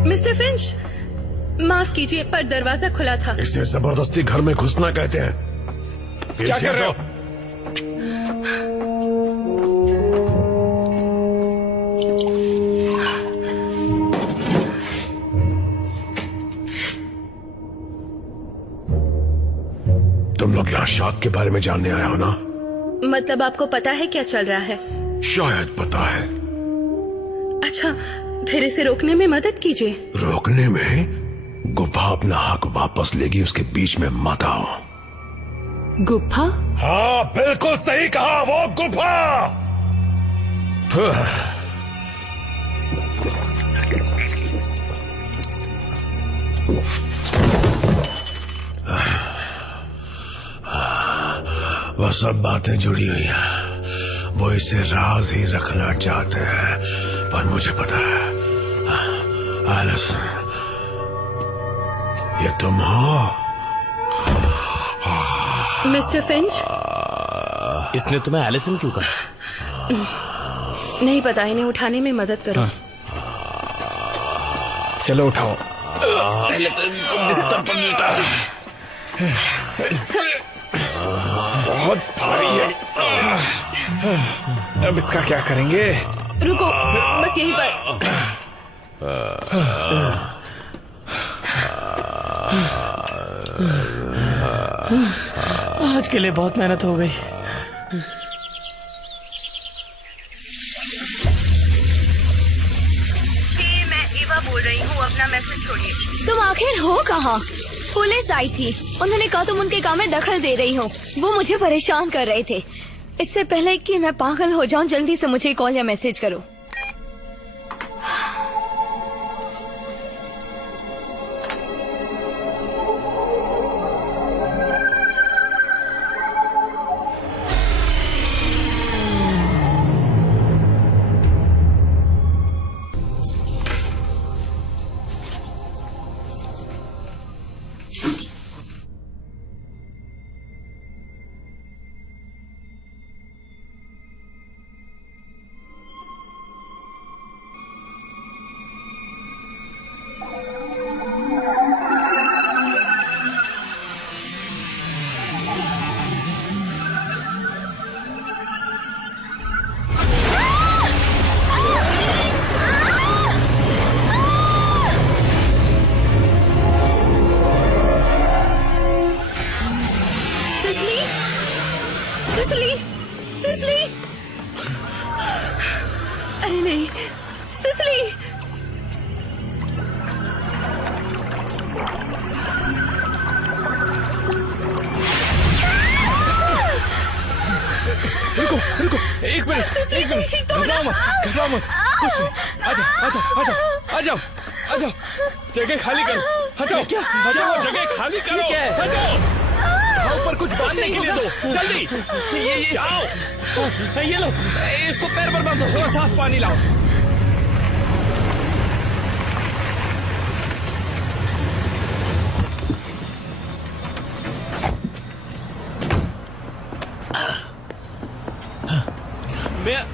मिस्टर फिंच, माफ कीजिए पर दरवाजा खुला था। इसे जबरदस्ती घर में घुसना कहते हैं। क्या कर रहे हो? तुम लोग यहाँ शाक के बारे में जानने आया हो ना? मतलब आपको पता है क्या चल रहा है? शायद पता है। अच्छा, फिर इसे रोकने में मदद कीजिए। रोकने में? गुफा अपना हक वापस लेगी, उसके बीच में मत आओ। गुफा? हाँ बिल्कुल सही कहा, वो गुफा। वह सब बातें जुड़ी हुई हैं। वो इसे राज ही रखना चाहते हैं, पर मुझे पता है। एलिस, ये तुम हो? Mister Finch? इसने तुम्हें एलिसन क्यों कहा? नहीं पता, इन्हें उठाने में मदद करो। हाँ। चलो उठाओ। पहले तो इनको बिस्तर पर लेटा। बहुत भारी है। अब इसका क्या करेंगे? रुको, बस यहीं पर। आज के लिए बहुत मेहनत हो गई। मैं ईवा बोल रही हूँ, अपना मैसेज छोड़िए। तुम आखिर हो कहाँ? पुलिस आई थी, उन्होंने कहा तुम उनके काम में दखल दे रही हो। वो मुझे परेशान कर रहे थे। इससे पहले कि मैं पागल हो जाऊं, जल्दी से मुझे कॉल या मैसेज करो। एक मिनट घबराओ मत कुछ नहीं। आ जाओ जगह खाली करो। हटाओ हटाओ जगह खाली करो। हटाओ ऊपर कुछ बांधने के लिए दो जल्दी। ये जाओ ये लो इसको पैर पर बांधो। थोड़ा साफ पानी लाओ।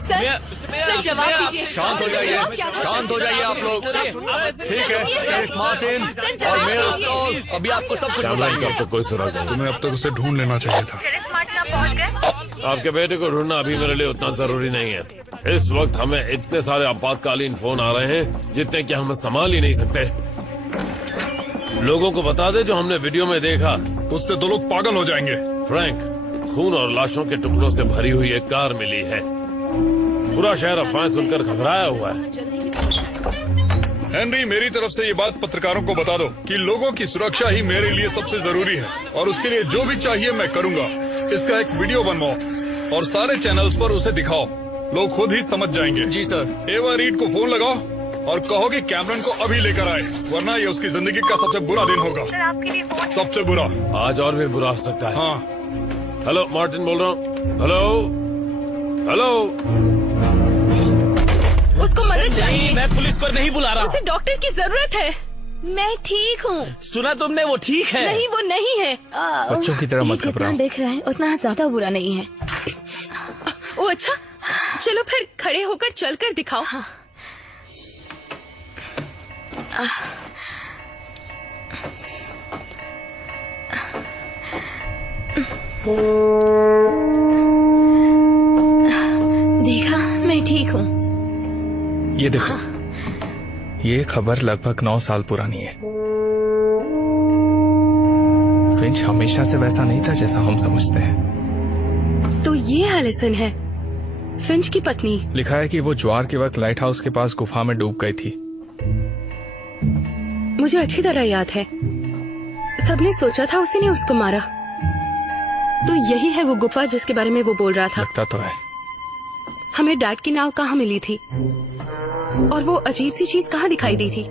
सर जवाब दीजिए। शांत हो जाइए आप लोग। ठीक है शेरिफ मार्टिन और मेयर अभी आपको सब कुछ बताएंगे। अब तो कोई सुराग नहीं। तुम्हें अब तक उसे ढूंढ लेना चाहिए था। आपके बेटे को ढूंढना अभी मेरे लिए उतना जरूरी नहीं है। इस वक्त हमें इतने सारे आपातकालीन फोन आ रहे हैं जितने कि हम संभाल ही नहीं सकते। लोगों को बता दे जो हमने वीडियो में देखा। उससे तो लोग पागल हो जाएंगे। फ्रैंक, खून और लाशों के टुकड़ों से भरी हुई एक कार मिली है। पूरा शहर अफवाहें सुनकर घबराया हुआ है। हेनरी, मेरी तरफ से ये बात पत्रकारों को बता दो कि लोगों की सुरक्षा ही मेरे लिए सबसे जरूरी है और उसके लिए जो भी चाहिए मैं करूंगा। इसका एक वीडियो बनवाओ और सारे चैनल्स पर उसे दिखाओ। लोग खुद ही समझ जाएंगे। जी सर। एवा रीड को फोन लगाओ और कहो कि कैमरन को अभी लेकर आए, वरना ये उसकी जिंदगी का सबसे बुरा दिन होगा। सबसे बुरा। आज और भी बुरा हो सकता है। हाँ। हेलो, मार्टिन बोल रहा हूँ। हेलो। उसको मदद चाहिए। मैं पुलिस को नहीं बुला रहा। उसे डॉक्टर की जरूरत है। मैं ठीक हूँ। सुना तुमने? वो ठीक है। नहीं वो नहीं है। बच्चों की तरह मत जितना घबराओ। देख रहा है उतना ज्यादा बुरा नहीं है। ओ अच्छा, चलो फिर खड़े होकर चलकर दिखाओ। हाँ। देखा, मैं ठीक हूँ। ये देखो, ये खबर लगभग 9 साल पुरानी है। फिंच हमेशा से वैसा नहीं था जैसा हम समझते हैं। तो ये एलिसन है, फिंच की पत्नी। लिखा है कि वो ज्वार के वक्त लाइट हाउस के पास गुफा में डूब गई थी। मुझे अच्छी तरह याद है। सबने सोचा था उसी ने उसको मारा। तो यही है वो गुफा जिसके बारे में वो बोल रहा था। लगता तो है। हमें डैड की नाव कहाँ मिली थी और वो अजीब सी चीज कहाँ दिखाई दी थी?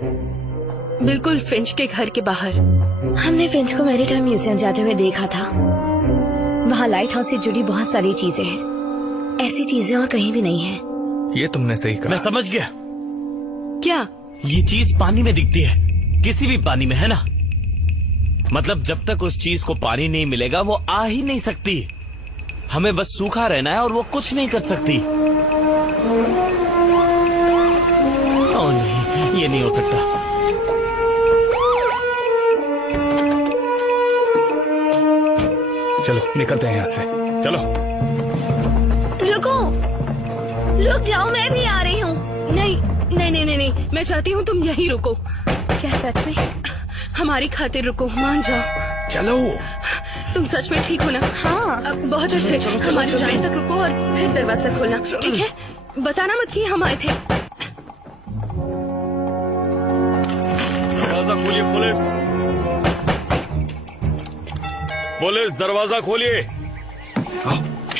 बिल्कुल फिंच के घर के बाहर। हमने फिंच को मैरीटाइम म्यूजियम जाते हुए देखा था। वहाँ लाइट हाउस से जुड़ी बहुत सारी चीजें हैं। ऐसी चीजें और कहीं भी नहीं है। ये तुमने सही कहा। मैं समझ गया। क्या? ये चीज पानी में दिखती है, किसी भी पानी में, है ना? मतलब जब तक उस चीज को पानी नहीं मिलेगा वो आ ही नहीं सकती। हमें बस सूखा रहना है और वो कुछ नहीं कर सकती। ओह नहीं, ये नहीं हो सकता। चलो निकलते हैं यहाँ से। चलो। रुक जाओ, मैं भी आ रही हूँ। नहीं, मैं चाहती हूँ तुम यहीं रुको। क्या सच में? हमारी खातिर रुको, मान जाओ। चलो। तुम सच में ठीक हो ना? हाँ। बहुत अच्छे। हमारी जान तक रुको और फिर दरवाजा खोलना, ठीक है? बताना मत कि हम आए थे। दरवाजा खोलिए पुलिस, दरवाजा खोलिए।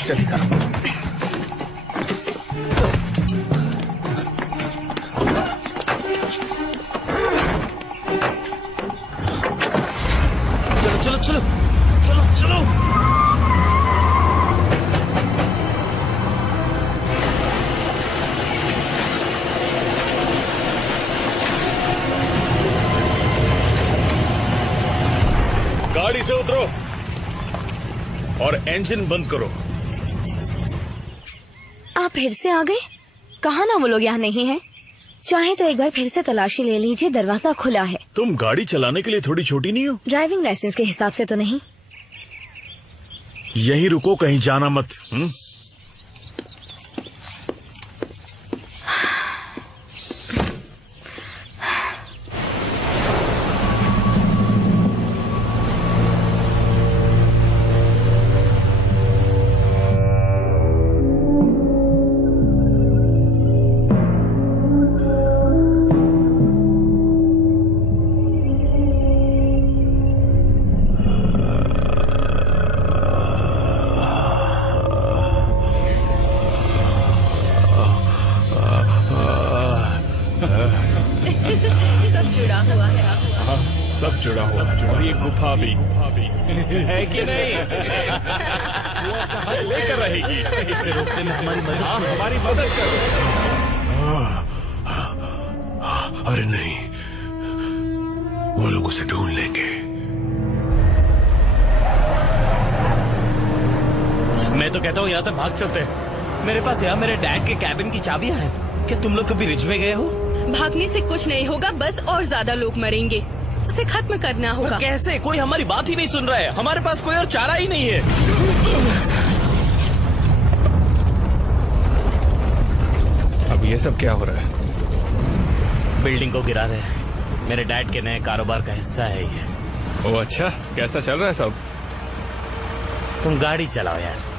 जल्दी करो। चलो। गाड़ी से उतरो और इंजन बंद करो। आप फिर से आ गए? कहा ना वो लोग यहाँ नहीं है। चाहे तो एक बार फिर से तलाशी ले लीजिए, दरवाजा खुला है। तुम गाड़ी चलाने के लिए थोड़ी छोटी नहीं हो? ड्राइविंग लाइसेंस के हिसाब से तो नहीं। यहीं रुको, कहीं जाना मत। जुड़ा हुआ है और ये गुफा भी है कि नहीं? वो अपना हाथ लेकर रहेगी। इसे रोकने में हमारी मदद कर। अरे नहीं, वो लोग उसे ढूंढ लेंगे। मैं तो कहता हूँ यहाँ से भाग चलते हैं। मेरे पास यहाँ मेरे डैड के कैबिन की चाबियाँ हैं। क्या तुम लोग कभी रिज में गए हो? भागने से कुछ नहीं होगा, बस और ज्यादा लोग मरेंगे। उसे खत्म करना होगा। कैसे? कोई हमारी बात ही नहीं सुन रहा है। हमारे पास कोई और चारा ही नहीं है। अब ये सब क्या हो रहा है? बिल्डिंग को गिरा रहे हैं। मेरे डैड के नए कारोबार का हिस्सा है ये। ओह अच्छा, कैसा चल रहा है सब? तुम गाड़ी चलाओ यार।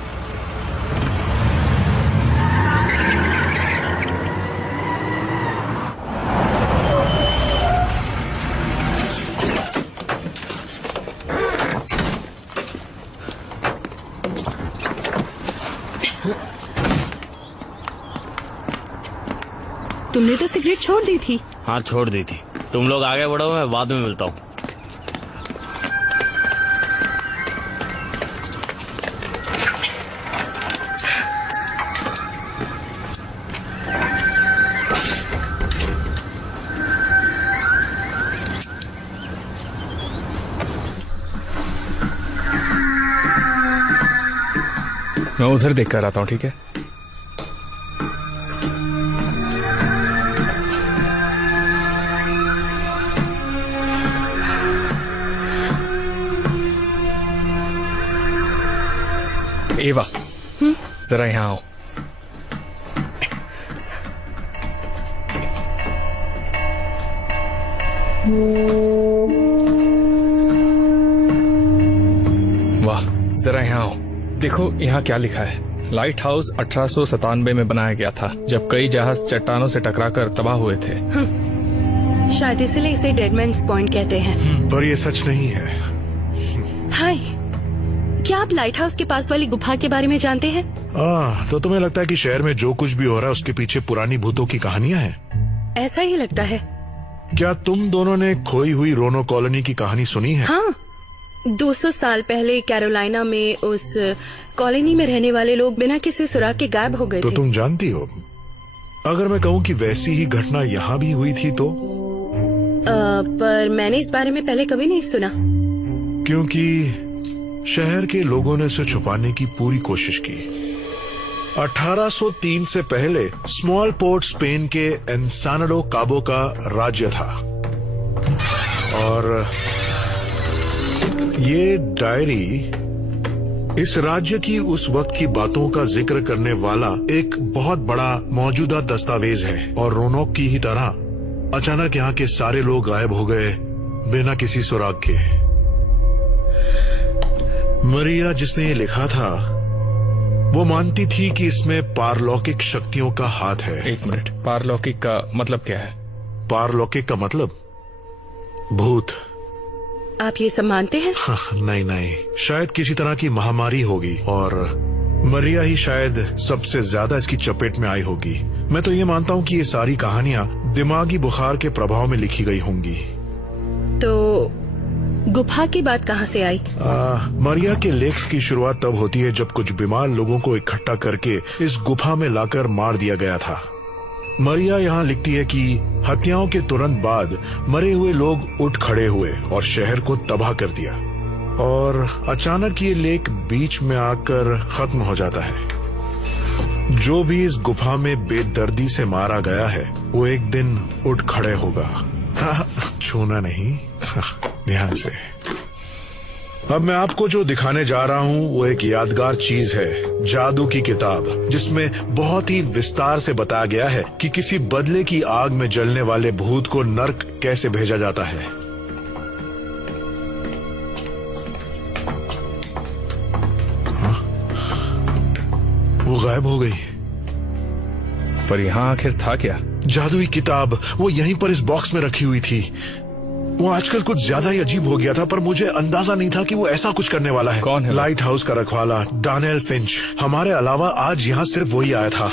तुमने तो सिगरेट छोड़ दी थी। हाँ छोड़ दी थी। तुम लोग आगे बढ़ो, मैं बाद में मिलता हूँ। मैं उधर देख कर आता हूँ, ठीक है? एवा, जरा यहाँ आओ। वाह, जरा यहाँ आओ। देखो यहाँ क्या लिखा है। लाइट हाउस 1897 में बनाया गया था, जब कई जहाज चट्टानों से टकराकर तबाह हुए थे। शायद इसलिए इसे डेडमैन्स पॉइंट कहते हैं। पर ये सच नहीं है। हाय, क्या आप लाइट हाउस के पास वाली गुफा के बारे में जानते हैं? तो तुम्हें लगता है कि शहर में जो कुछ भी हो रहा है उसके पीछे पुरानी भूतों की कहानियां हैं? ऐसा ही लगता है। क्या तुम दोनों ने खोई हुई रोनो कॉलोनी की कहानी सुनी है? हाँ, 200 साल पहले कैरोलिना में उस कॉलोनी में रहने वाले लोग बिना किसी सुराग के गायब हो गए तो थे। तुम जानती हो, अगर मैं कहूँ कि वैसी ही घटना यहाँ भी हुई थी तो? पर मैंने इस बारे में पहले कभी नहीं सुना। क्योंकि शहर के लोगों ने उसे छुपाने की पूरी कोशिश की। 1803 से पहले स्मॉल पोर्ट स्पेन के एनसानाडो काबो का राज्य था, और ये डायरी इस राज्य की उस वक्त की बातों का जिक्र करने वाला एक बहुत बड़ा मौजूदा दस्तावेज है। और रोनोक की ही तरह अचानक यहाँ के सारे लोग गायब हो गए बिना किसी सुराग के। मरिया, जिसने ये लिखा था, वो मानती थी कि इसमें पारलौकिक शक्तियों का हाथ है। एक मिनट, पारलौकिक का मतलब क्या है? पारलौकिक का मतलब भूत। आप ये सब मानते हैं? नहीं, शायद किसी तरह की महामारी होगी और मरिया ही शायद सबसे ज्यादा इसकी चपेट में आई होगी। मैं तो ये मानता हूँ कि ये सारी कहानियां दिमागी बुखार के प्रभाव में लिखी गई होंगी। तो गुफा की बात कहाँ से आई? मरिया के लेख की शुरुआत तब होती है जब कुछ बीमार लोगों को इकट्ठा करके इस गुफा में लाकर मार दिया गया था। मरिया यहाँ लिखती है कि हत्याओं के तुरंत बाद मरे हुए लोग उठ खड़े हुए और शहर को तबाह कर दिया, और अचानक ये लेख बीच में आकर खत्म हो जाता है। जो भी इस गुफा में बेदर्दी से मारा गया है वो एक दिन उठ खड़े होगा। छूना नहीं, ध्यान से। अब मैं आपको जो दिखाने जा रहा हूँ वो एक यादगार चीज है, जादू की किताब, जिसमें बहुत ही विस्तार से बताया गया है कि किसी बदले की आग में जलने वाले भूत को नर्क कैसे भेजा जाता है। हाँ? वो गायब हो गई। पर यहाँ आखिर था क्या? जादुई किताब, वो यहीं पर इस बॉक्स में रखी हुई थी। वो आजकल कुछ ज्यादा ही अजीब हो गया था, पर मुझे अंदाजा नहीं था कि वो ऐसा कुछ करने वाला है। कौन है? लाइट हाउस का रखवाला डैनियल फिंच। हमारे अलावा आज यहाँ सिर्फ वही आया था।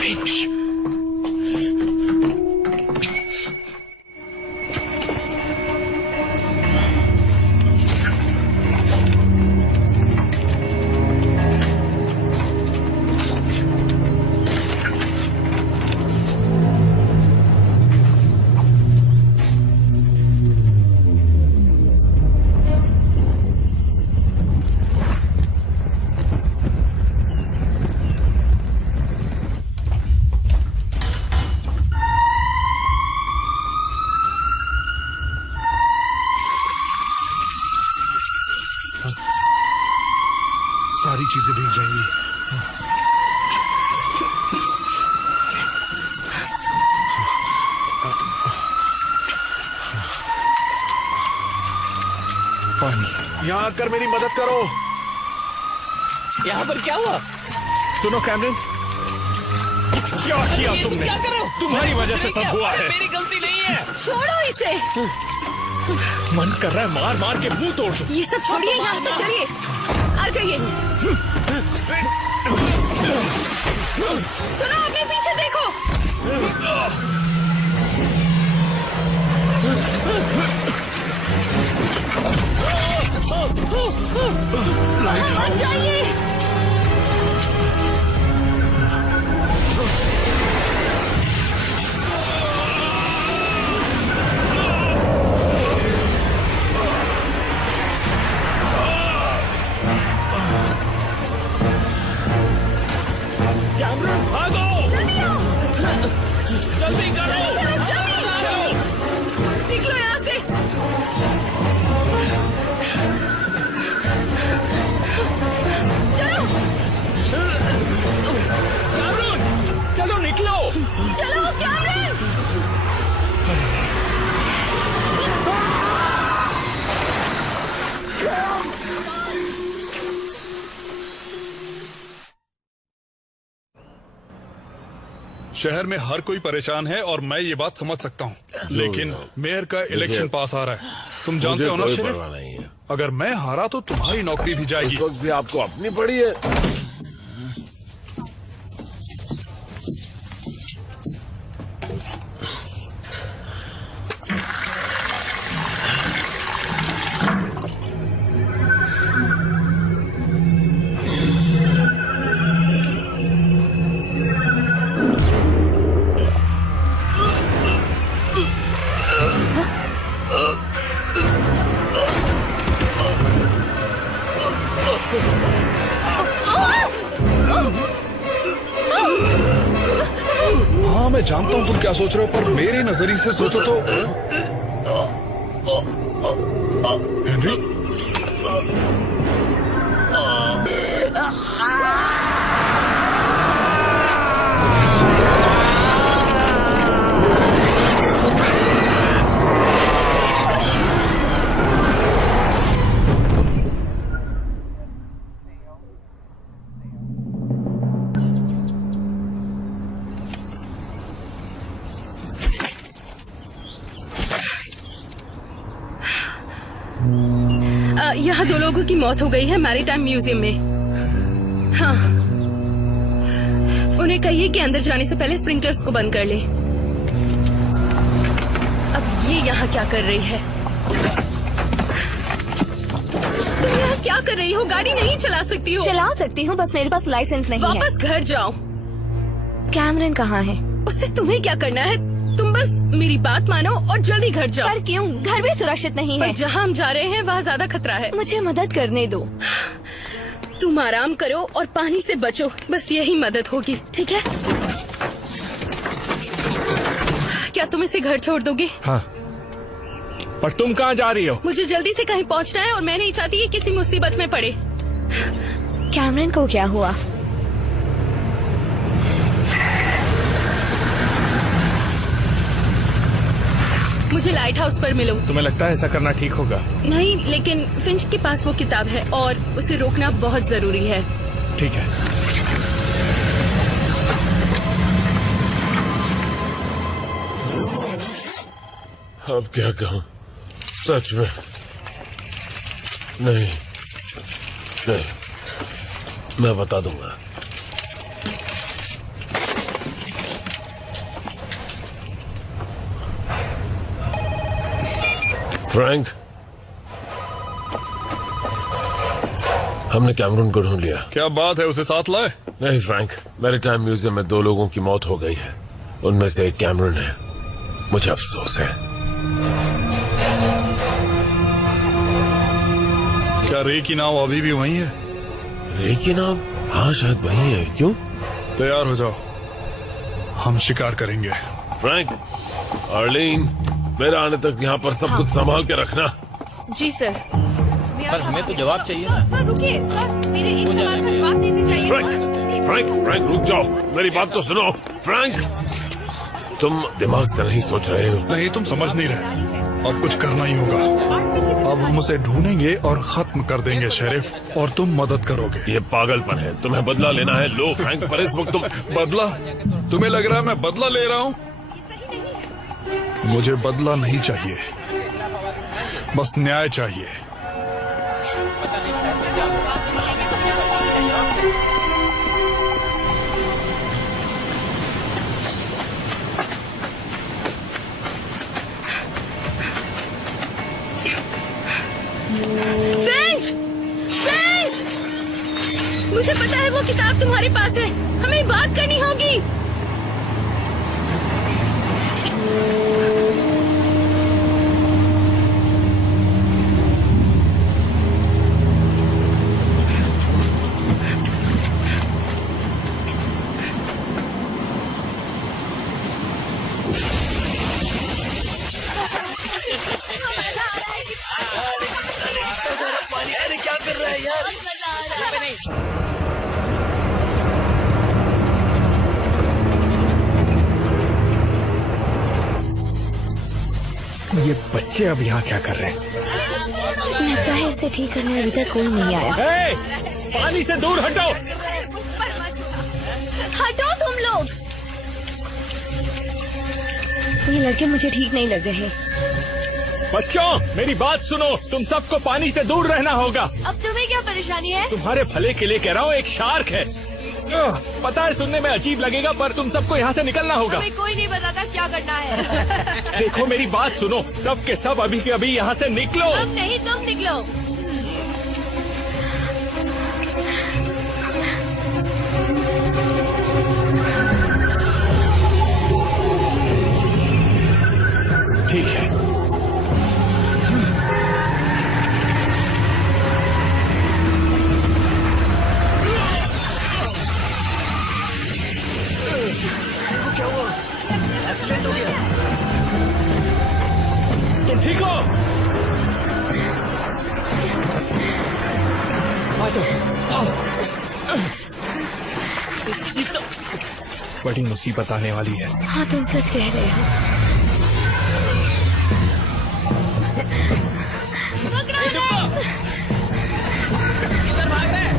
सारी चीजें भीग जाएंगी। पानी। यहाँ आकर मेरी मदद करो। यहाँ पर क्या हुआ? सुनो कैमरन, क्या किया तुमने? क्या कर रहे हो? तुम्हारी वजह से सब हुआ है। मेरी गलती नहीं है। छोड़ो इसे। मन कर रहा है मार मार के मुंह तोड़ दूं। ये सब छोड़िए, यहाँ से चलिए। आ जाइए। सुनो, अपने पीछे देखो। आ जाइए। कैमरन भागो! जल्दी करो! चलो, निकलो यहाँ से। कैमरन, चलो निकलो! चलो कैमरन! शहर में हर कोई परेशान है और मैं ये बात समझ सकता हूँ, लेकिन मेयर का इलेक्शन पास आ रहा है। तुम जानते हो ना शरीफ, अगर मैं हारा तो तुम्हारी नौकरी भी जाएगी। इस वक्त भी आपको अपनी पड़ी है। हाँ मैं जानता हूँ तुम क्या सोच रहे हो, पर मेरे नजरिए से सोचो तो हेनरी, यहाँ 2 लोगों की मौत हो गई है मैरीटाइम म्यूजियम में। हाँ, उन्हें कहिए कि अंदर जाने से पहले स्प्रिंकलर्स को बंद कर ले। अब ये यहाँ क्या कर रही है? तुम यहाँ क्या कर रही हो? गाड़ी नहीं चला सकती हो? चला सकती हूँ, बस मेरे पास लाइसेंस नहीं है। वापस घर जाओ। कैमरन कहाँ है? उससे तुम्हें क्या करना है? तुम बस मेरी बात मानो और जल्दी घर जाओ। पर क्यों? घर भी सुरक्षित नहीं है। पर जहाँ हम जा रहे हैं वहाँ ज्यादा खतरा है। मुझे मदद करने दो। तुम आराम करो और पानी से बचो, बस यही मदद होगी, ठीक है? क्या तुम इसे घर छोड़ दोगे? हाँ, पर तुम कहाँ जा रही हो? मुझे जल्दी से कहीं पहुँचना है और मैं नहीं चाहती कि किसी मुसीबत में पड़े। कैमरन को क्या हुआ? मुझे लाइट हाउस पर मिलो। तुम्हें लगता है ऐसा करना ठीक होगा? नहीं, लेकिन फिंच के पास वो किताब है और उसे रोकना बहुत जरूरी है। ठीक है। अब क्या कहूँ, सच में नहीं, मैं बता दूंगा। फ्रैंक, हमने कैमरून को ढूंढ लिया। क्या बात है, उसे साथ लाए? नहीं फ्रैंक, मैरीटाइम म्यूजियम में 2 लोगों की मौत हो गई है, उनमें से एक कैमरून है। मुझे अफसोस है। क्या रे की नाव अभी भी वही है? रे की नाव? हाँ शायद वही है। क्यों? तैयार हो जाओ, हम शिकार करेंगे। फ्रैंक, अर्लीन, मेरा आने तक यहाँ पर सब कुछ संभाल के रखना। जी सर। पर हमें तो जवाब चाहिए। सर रुकिए सर, मेरे एक सवाल का जवाब देने चाहिए। फ्रैंक रुक जाओ, मेरी बात तो सुनो। फ्रैंक, तुम दिमाग से नहीं सोच रहे हो। नहीं, तुम समझ नहीं रहे। अब कुछ करना ही होगा। अब हम उसे ढूंढेंगे और खत्म कर देंगे शेरिफ, और तुम मदद करोगे। ये पागलपन है, तुम्हें बदला लेना है। लो फ्रैंक, पर इस वक्त तुम बदला? तुम्हें लग रहा है मैं बदला ले रहा हूँ? मुझे बदला नहीं चाहिए, बस न्याय चाहिए। मुझे पता है वो किताब तुम्हारे पास है, हमें बात करनी होगी। क्या कर रहा है यार? ये बच्चे अब यहाँ क्या कर रहे हैं? लगता है इसे ठीक करने अभी तक कोई नहीं आया। पानी से दूर हटो! हटो तुम लोग! ये लड़के मुझे ठीक नहीं लग रहे। बच्चों, मेरी बात सुनो, तुम सबको पानी से दूर रहना होगा। अब तुम्हें क्या परेशानी है? तुम्हारे भले के लिए कह रहा हूँ, एक शार्क है। पता है सुनने में अजीब लगेगा, पर तुम सबको यहाँ से निकलना होगा। हमें कोई नहीं बताता क्या करना है। देखो मेरी बात सुनो, सब के सब अभी के अभी यहाँ से निकलो। अब नहीं, तुम निकलो। ठीक है। क्या हुआ? एक्सीडेंट हो गया? तुम ठीक हो? आ जाओ। बड़ी मुसीबत आने वाली है। हाँ, तुम सच कह रहे हो। किधर भाग रहे हैं?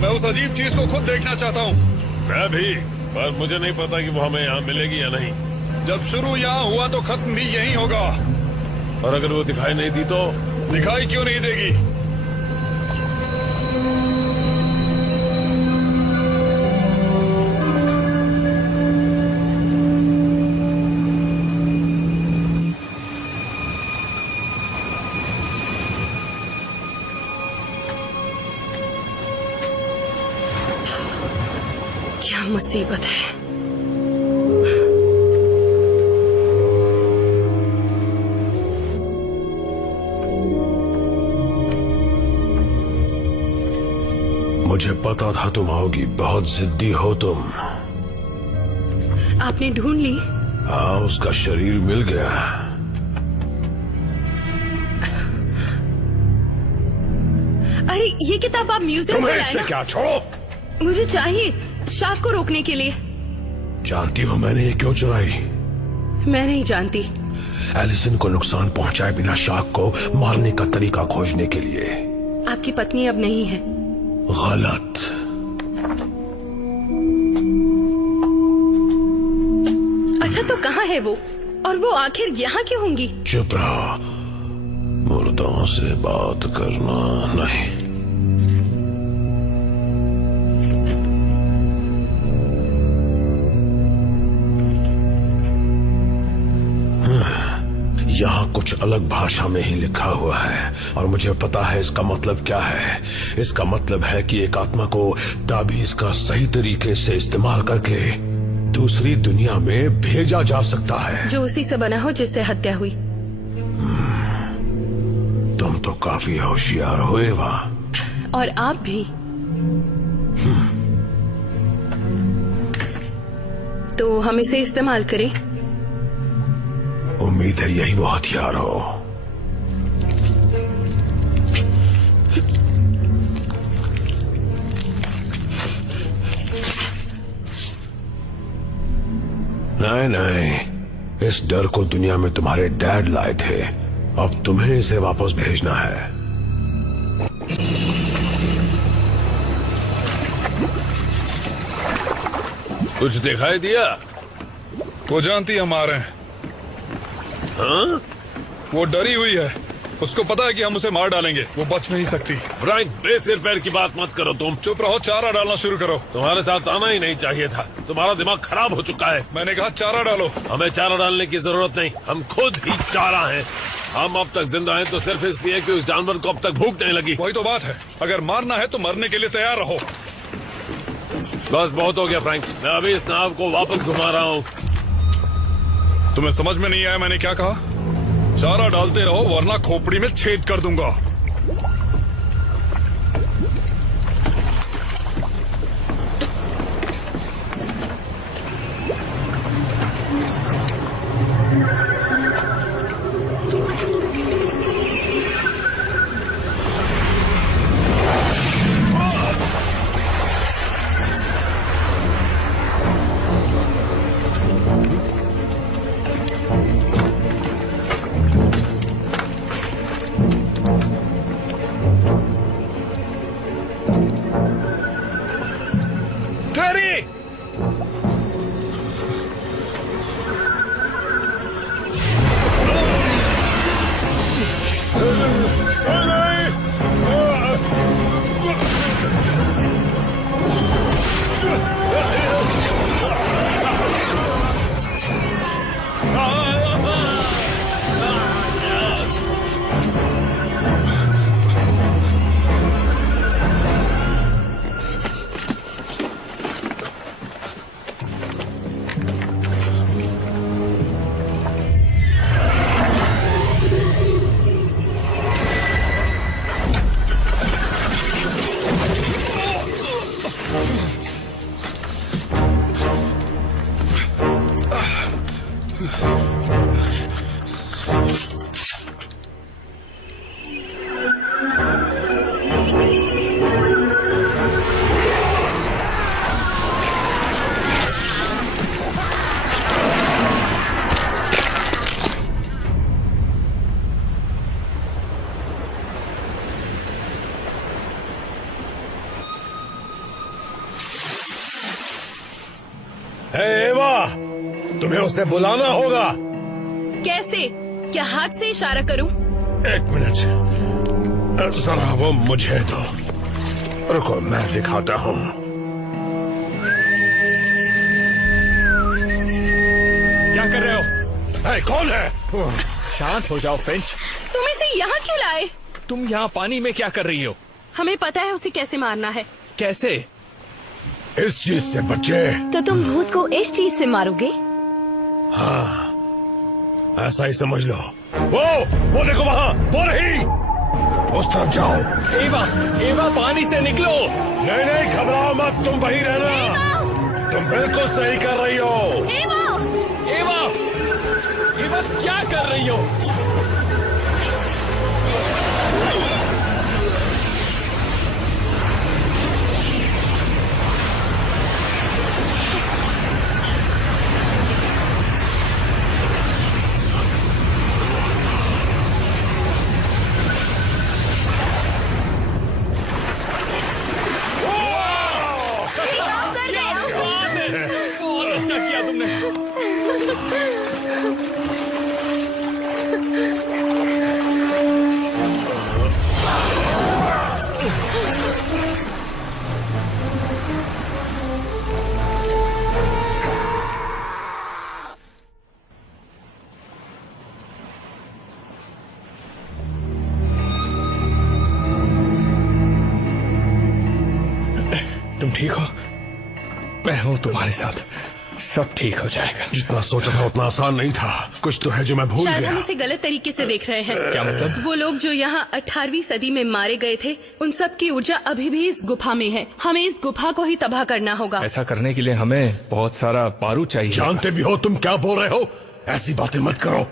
मैं उस अजीब चीज को खुद देखना चाहता हूँ। मैं भी, पर मुझे नहीं पता कि वो हमें यहाँ मिलेगी या नहीं। जब शुरू यहाँ हुआ तो खत्म भी यहीं होगा। और अगर वो दिखाई नहीं दी तो? दिखाई क्यों नहीं देगी? क्या मुसीबत है। मुझे पता था तुम आओगी, बहुत जिद्दी हो तुम। आपने ढूंढ ली? हाँ, उसका शरीर मिल गया। अरे ये किताब आप म्यूजियम से लाए ना? क्या छोड़ो, मुझे चाहिए, शार्क को रोकने के लिए। जानती हो मैंने ये क्यों चुराई? मैं नहीं जानती। एलिसन को नुकसान पहुंचाए बिना शार्क को मारने का तरीका खोजने के लिए। आपकी पत्नी अब नहीं है। गलत। अच्छा तो कहाँ है वो? और वो आखिर यहाँ क्यों होंगी? चुप रहो, मुर्दों से बात करना नहीं। यहाँ कुछ अलग भाषा में ही लिखा हुआ है और मुझे पता है इसका मतलब क्या है। इसका मतलब है कि एक आत्मा को ताबीज का सही तरीके से इस्तेमाल करके दूसरी दुनिया में भेजा जा सकता है, जो उसी से बना हो जिससे हत्या हुई। तुम तो काफी होशियार हुए वाह। और आप भी। तो हम इसे इस्तेमाल करें। उम्मीद है यही वो हथियार हो। नहीं नहीं, इस डर को दुनिया में तुम्हारे डैड लाए थे, अब तुम्हें इसे वापस भेजना है। कुछ दिखाई दिया? वो जानती हम आ रहे हैं। हाँ? वो डरी हुई है, उसको पता है कि हम उसे मार डालेंगे, वो बच नहीं सकती। फ्रैंक, बेसिर पैर की बात मत करो तुम। चुप रहो, चारा डालना शुरू करो। तुम्हारे साथ आना ही नहीं चाहिए था, तुम्हारा दिमाग खराब हो चुका है। मैंने कहा चारा डालो। हमें चारा डालने की जरूरत नहीं, हम खुद ही चारा हैं। हम अब तक जिंदा हैं तो सिर्फ इसलिए कि उस जानवर को अब तक भूख नहीं लगी। वही तो बात है, अगर मारना है तो मरने के लिए तैयार रहो। बस बहुत हो गया फ्रैंक, मैं अभी इस नाव को वापस घुमा रहा हूँ। तुम्हें समझ में नहीं आया मैंने क्या कहा? चारा डालते रहो वरना खोपड़ी में छेद कर दूंगा। तुम्हें उसे बुलाना होगा। कैसे? क्या हाथ से इशारा करूं? एक मिनट, जरा वो मुझे दो। रुको, मैं दिखाता हूँ। क्या कर रहे हो? कौन है? शांत हो जाओ फ्रेंच। तुम इसे यहाँ क्यों लाए? तुम यहाँ पानी में क्या कर रही हो? हमें पता है उसे कैसे मारना है। कैसे? इस चीज से बच्चे। तो तुम भूत को इस चीज से मारोगे? हाँ, ऐसा ही समझ लो। वो देखो वहाँ, वो रही। उस तरफ जाओ। एवा पानी से निकलो। नहीं नहीं, घबराओ मत, तुम वही रहना। तुम बिल्कुल सही कर रही हो। एवा क्या कर रही हो? ठीक हो? मैं हूं तुम्हारे साथ, सब ठीक हो जाएगा। जितना सोचा था उतना आसान नहीं था। कुछ तो है जो मैं भूल शायद गया। हम इसे गलत तरीके से देख रहे हैं। क्या मतलब? वो लोग जो यहाँ 18वीं सदी में मारे गए थे, उन सब की ऊर्जा अभी भी इस गुफा में है। हमें इस गुफा को ही तबाह करना होगा। ऐसा करने के लिए हमें बहुत सारा बारूद चाहिए। जानते भी हो तुम क्या बोल रहे हो? ऐसी बातें मत करो।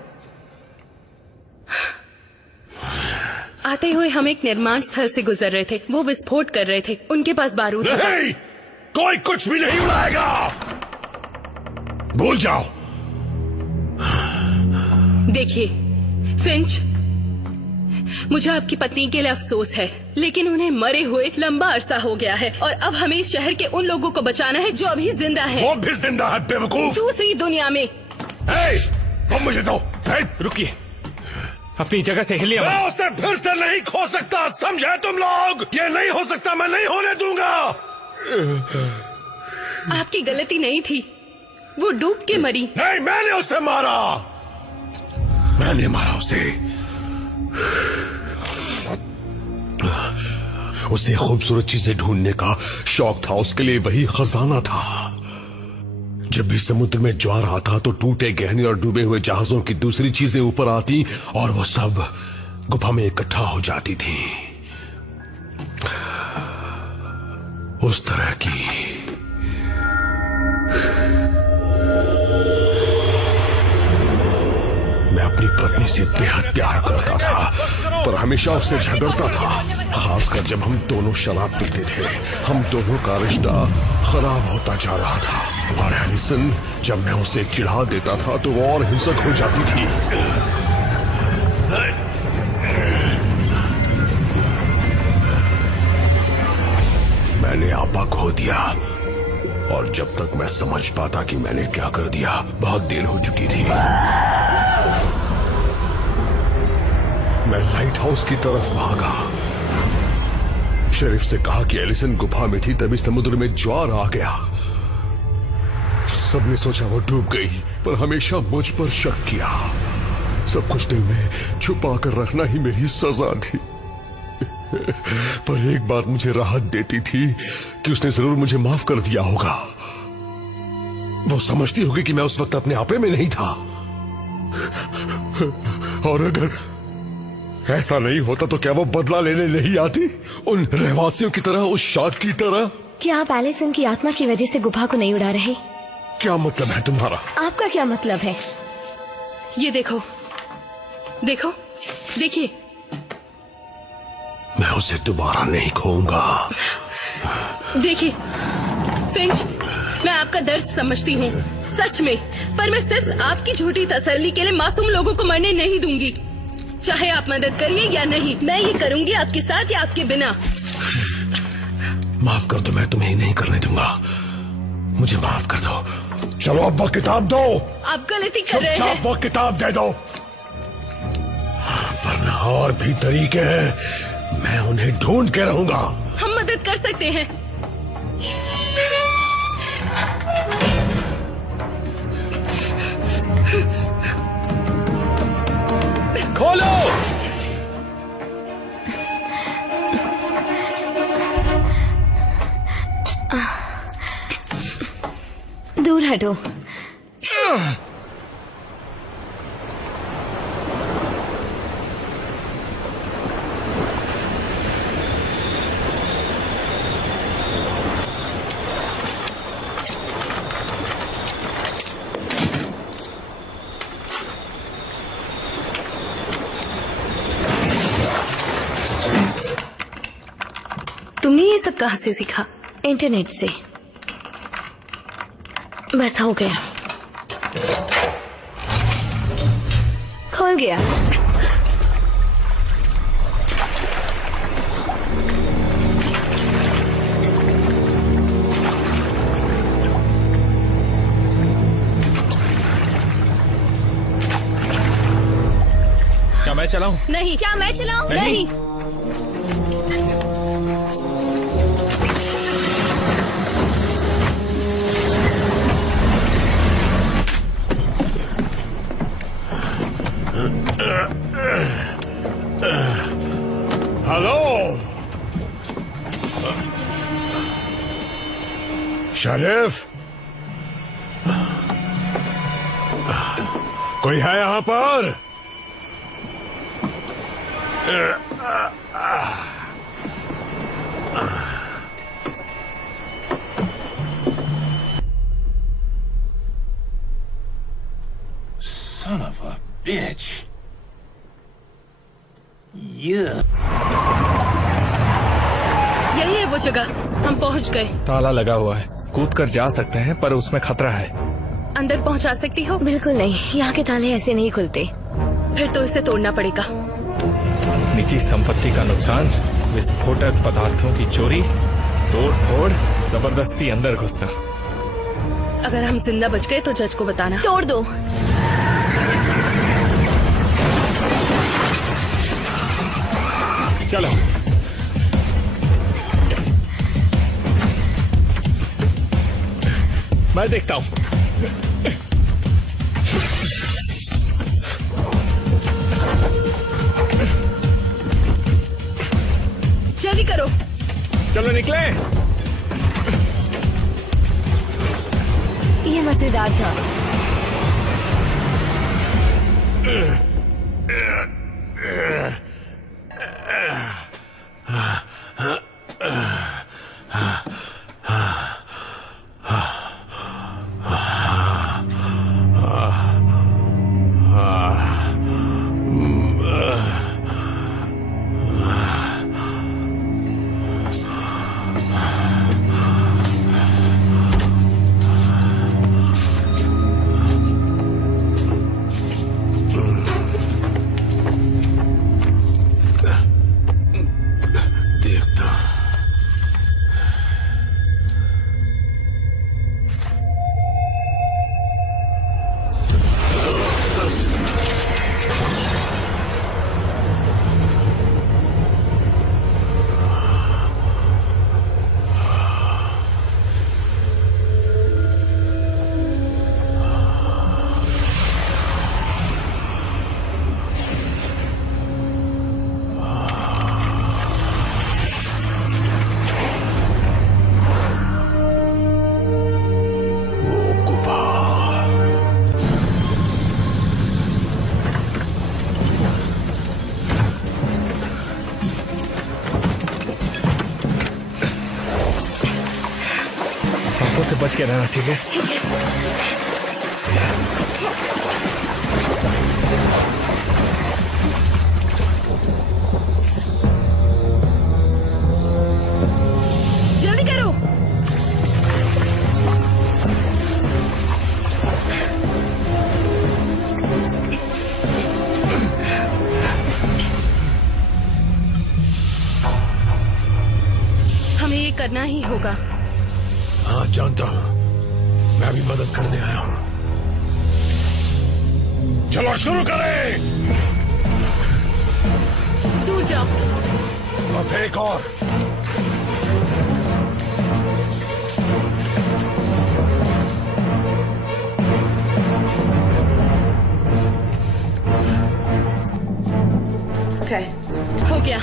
आते हुए हम एक निर्माण स्थल से गुजर रहे थे। वो विस्फोट कर रहे थे। उनके पास बारूद था। नहीं, कोई कुछ भी नहीं उड़ाएगा। भूल जाओ। देखिए फिंच, मुझे आपकी पत्नी के लिए अफसोस है, लेकिन उन्हें मरे हुए लंबा अरसा हो गया है और अब हमें इस शहर के उन लोगों को बचाना है जो अभी जिंदा हैं। वो भी जिंदा है बेवकूफ। दूसरी दुनिया में। तुम मुझे दो। रुकिए, अपनी जगह से हिलिए। मैं उसे फिर से नहीं खो सकता, समझे तुम लोग? ये नहीं हो सकता, मैं नहीं होने दूंगा। आपकी गलती नहीं थी, वो डूब के मरी। नहीं, मैंने उसे मारा। मैंने मारा उसे खूबसूरत चीजें ढूंढने का शौक था। उसके लिए वही खजाना था। जब भी समुद्र में ज्वार आता तो टूटे गहने और डूबे हुए जहाजों की दूसरी चीजें ऊपर आती और वो सब गुफा में इकट्ठा हो जाती थी। उस तरह की मैं अपनी पत्नी से बेहद प्यार करता था, पर हमेशा उससे झगड़ता था, खासकर जब हम दोनों शराब पीते थे। हम दोनों का रिश्ता खराब होता जा रहा था और एलिसन, जब मैं उसे चिढ़ा देता था तो वो और हिंसक हो जाती थी। मैंने आपा खो दिया और जब तक मैं समझ पाता कि मैंने क्या कर दिया, बहुत देर हो चुकी थी। मैं लाइट हाउस की तरफ भागा। शेरिफ से कहा कि एलिसन गुफा में थी, तभी समुद्र में ज्वार आ गया। सबने सोचा वो डूब गई, पर हमेशा मुझ पर शक किया। सब कुछ दिल में छुपा कर रखना ही मेरी सजा थी। पर एक बात मुझे राहत देती थी कि उसने जरूर मुझे माफ कर दिया होगा। वो समझती होगी कि मैं उस वक्त अपने आपे में नहीं था। और अगर ऐसा नहीं होता तो क्या वो बदला लेने नहीं आती, उन रहवासियों की तरह, उस शार्क की तरह? क्या आप एलिसन की आत्मा की वजह से गुफा को नहीं उड़ा रहे? क्या मतलब है तुम्हारा? आपका क्या मतलब है? ये देखो, देखो, देखिए। मैं उसे दोबारा नहीं खोऊंगा। देखिए फिंच, मैं आपका दर्द समझती हूँ, सच में, पर मैं सिर्फ आपकी झूठी तसल्ली के लिए मासूम लोगों को मरने नहीं दूंगी। चाहे आप मदद करिए या नहीं, मैं ये करूंगी आपके साथ या आपके बिना। माफ कर दो, मैं तुम्हें ही नहीं करने दूंगा। मुझे माफ कर दो। चलो अब वो किताब दो। आप गलती कर रहे हैं। वो किताब दे दो, वरना और भी तरीके हैं, मैं उन्हें ढूंढ के रहूंगा। हम मदद कर सकते हैं। खोलो। दूर हटो। तुमने ये सब कहाँ से सीखा? इंटरनेट से। बस हो गया, खोल गया। क्या मैं चलाऊं? नहीं। क्या मैं चलाऊं? नहीं। हेलो, शरीफ, कोई है यहाँ पर? Son of a bitch. Yeah. यही है वो जगह, हम पहुंच गए। ताला लगा हुआ है, कूद कर जा सकते हैं पर उसमें खतरा है। अंदर पहुंचा सकती हो? बिल्कुल नहीं, यहाँ के ताले ऐसे नहीं खुलते। फिर तो इसे तोड़ना पड़ेगा। निजी संपत्ति का नुकसान, विस्फोटक पदार्थों की चोरी, तोड़ फोड़, जबरदस्ती अंदर घुसना। अगर हम जिंदा बच गए तो जज को बताना। तोड़ दो। चलो। मैं देखता हूँ। जल्दी करो। चलो निकले। ये मजेदार था। बच के रहना, ठीक है? जल्दी करो। हमें ये करना ही होगा। हाँ जानता हूँ, मैं भी मदद करने आया हूँ। चलो शुरू करें। दूर जाओ। बस एक और। ओके, हो गया।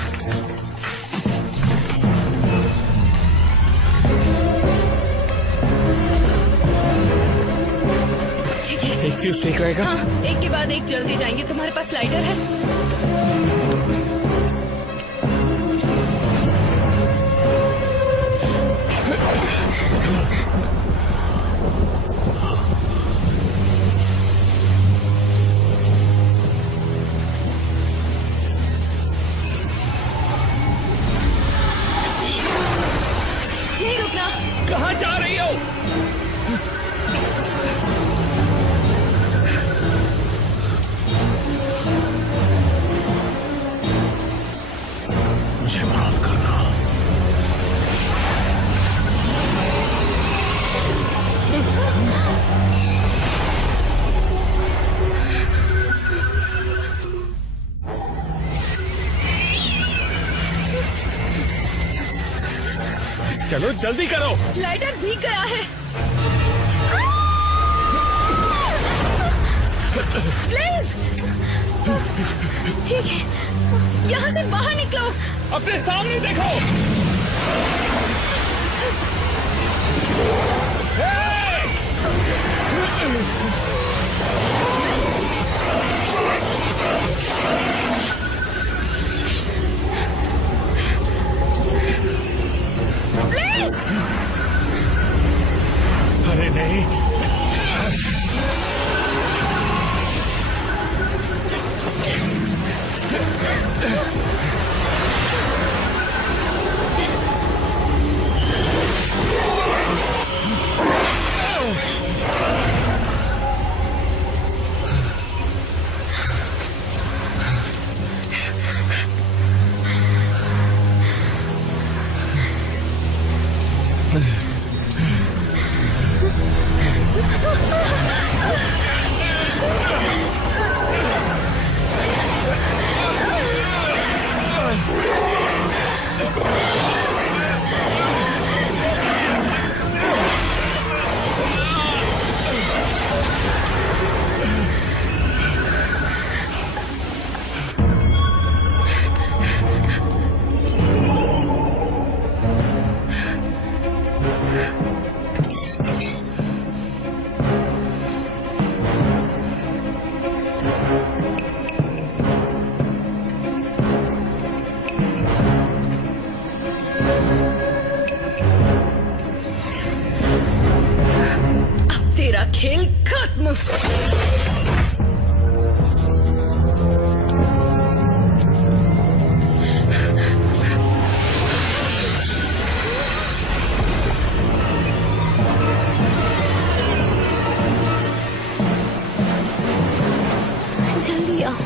एक फ्यूज ठीक रहेगा? हाँ, एक के बाद एक जल्दी जाएंगे। तुम्हारे पास स्लाइडर है? नहीं रुकना। कहाँ जा रही हो? मुझे माफ करना। चलो जल्दी करो। लाइटर भीग गया है। प्लीज। ठीक है, यहाँ से बाहर निकलो। अपने सामने देखो। अरे नहीं, अब तेरा खेल खत्म। जल्दी आओ।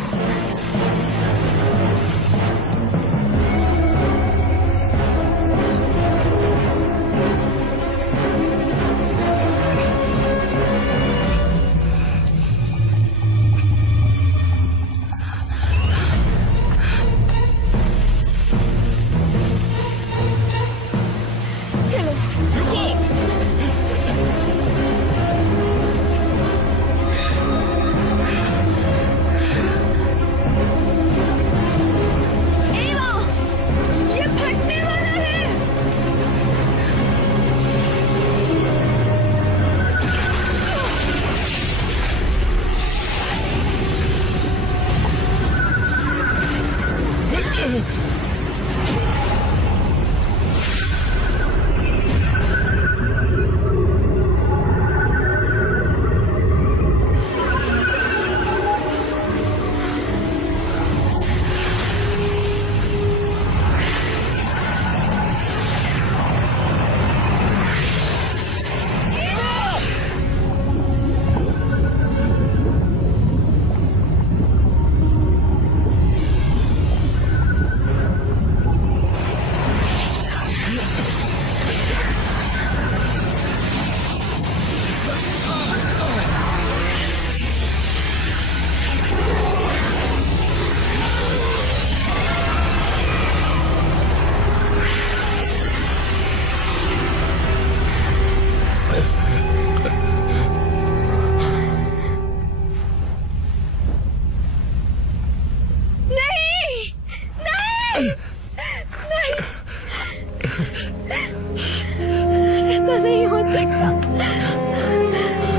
ऐसा नहीं हो सकता,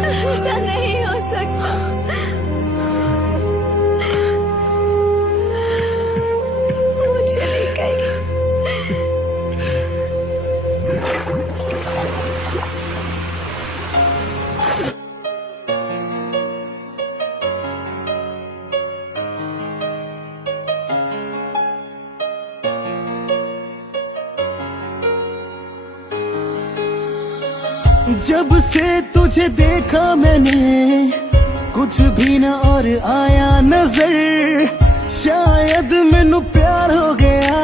ऐसा नहीं हो सकता। वो चली गई। जब से तुझे देखा मैंने कुछ भी न और आया नजर, शायद मैनू प्यार हो गया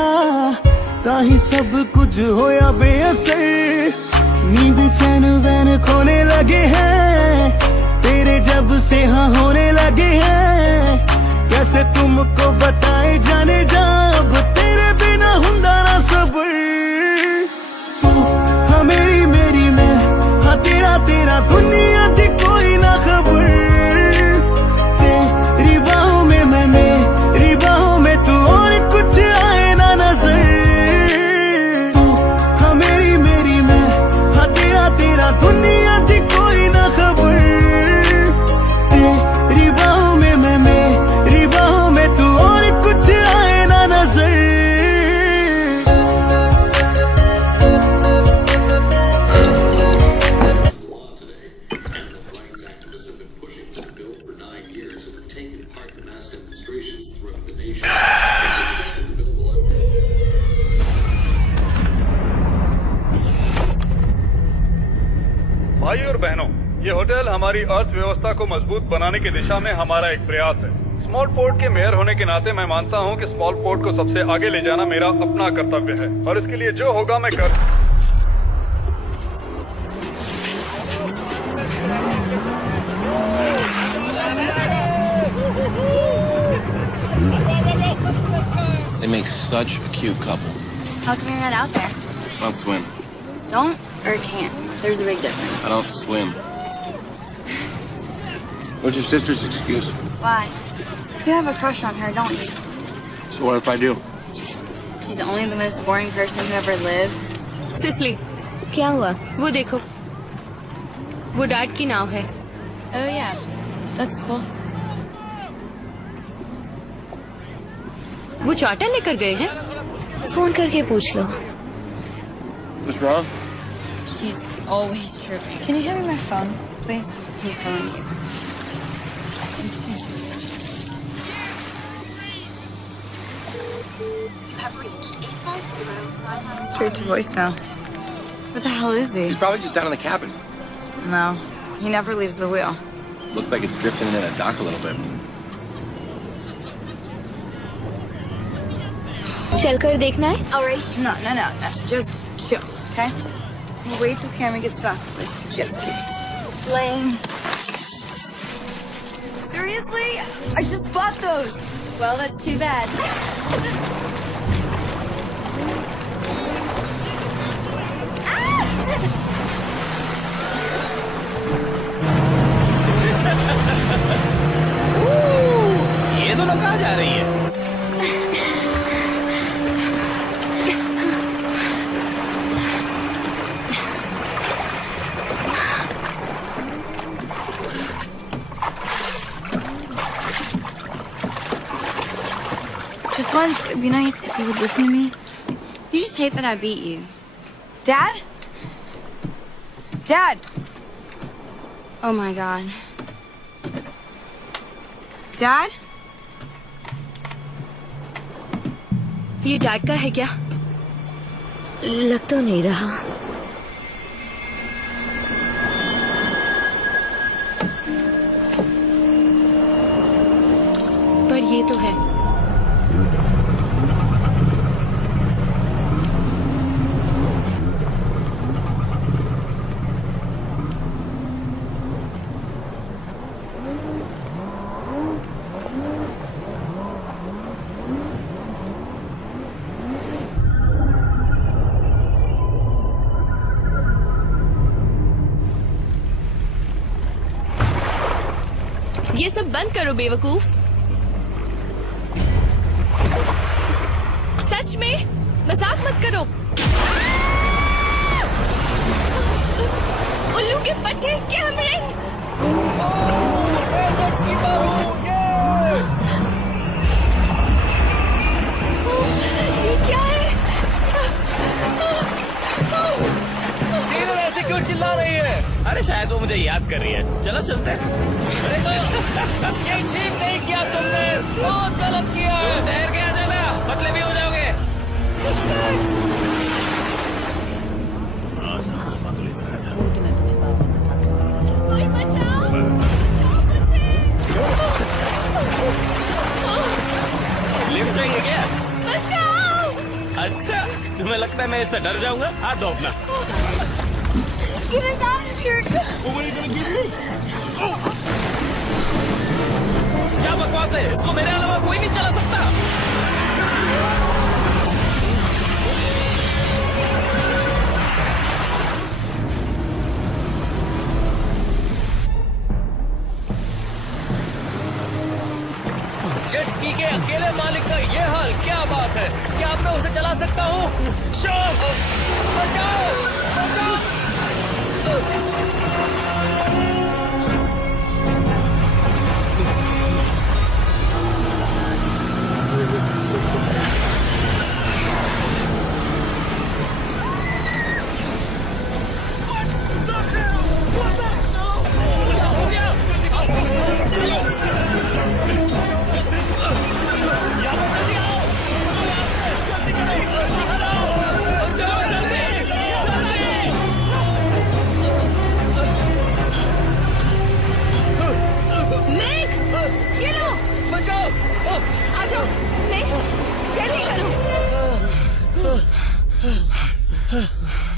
ताही सब कुछ होया बेअसर। नींद चैन वैन खोने लगे हैं तेरे जब से हाँ होने लगे हैं। कैसे तुमको बताए जाने जा अब तेरे बिना हुंदा ना सब्र। तू हाँ मेरी मेरी मैं हाँ तेरा तेरा दुनिया दी कोई ना खबर। तेरी बाहों में मैं मेरी बाहों में तू और कुछ आए ना नजर। तू हाँ मेरी मेरी मैं हाँ तेरा तेरा दुनिया दी कोई ना खबर। ये होटल हमारी अर्थव्यवस्था को मजबूत बनाने की दिशा में हमारा एक प्रयास है। स्मॉल पोर्ट के मेयर होने के नाते मैं मानता हूँ कि स्मॉल पोर्ट को सबसे आगे ले जाना मेरा अपना कर्तव्य है और इसके लिए जो होगा मैं कर। They make such a cute couple. How come you're not out there? I'll swim. Don't or can't. There's a big difference. I don't swim. What's your sister's excuse? Why? You have a crush on her, don't you? So what if I do? She's only the most boring person who ever lived. Sicily, क्या हुआ? वो देखो, वो dad की नाव है। Oh yeah, that's cool. वो charter लेकर गए हैं। फोन करके पूछ लो। What's wrong? She's always tripping. Can you hand me my phone, please? I'm telling you. You have reached 850-9000. Straight to voicemail. What the hell is he? He's probably just down in the cabin. No, he never leaves the wheel. Looks like it's drifting into that dock a little bit. चलकर देखना है? Alright. No. Just chill, okay? We'll wait till Cameron gets back with jet ski. Lame. Seriously? I just bought those. Well, that's too bad. ये दोनों कहाँ जा रही है? Just once, it'd be nice if you would listen to me. You just hate that I beat you. Dad? Dad! Oh my God. Dad? ये dad का है क्या? लग तो नहीं रहा। पर ये तो है। ये सब बंद करो बेवकूफ। सच में मजाक मत करो। उल्लू के पट्टे कैमरे। ये क्या है? टेलर ऐसे क्यों चिल्ला रही है? अरे शायद वो मुझे याद कर रही है। चलो चलते हैं। ये ठीक नहीं किया तुमने, बहुत गलत किया है। ठहर के आ जाना, पतले भी हो जाओगे। ले जाएंगे क्या? अच्छा, तुम्हें लगता है मैं इससे डर जाऊंगा? हाथ दो अपना। Get us out of here! क्या बकवास है? इसको मेरे अलावा कोई नहीं चला सकता। जेट स्की के अकेले मालिक का ये हाल, क्या बात है? क्या अब मैं उसे चला सकता हूँ? बचाओ!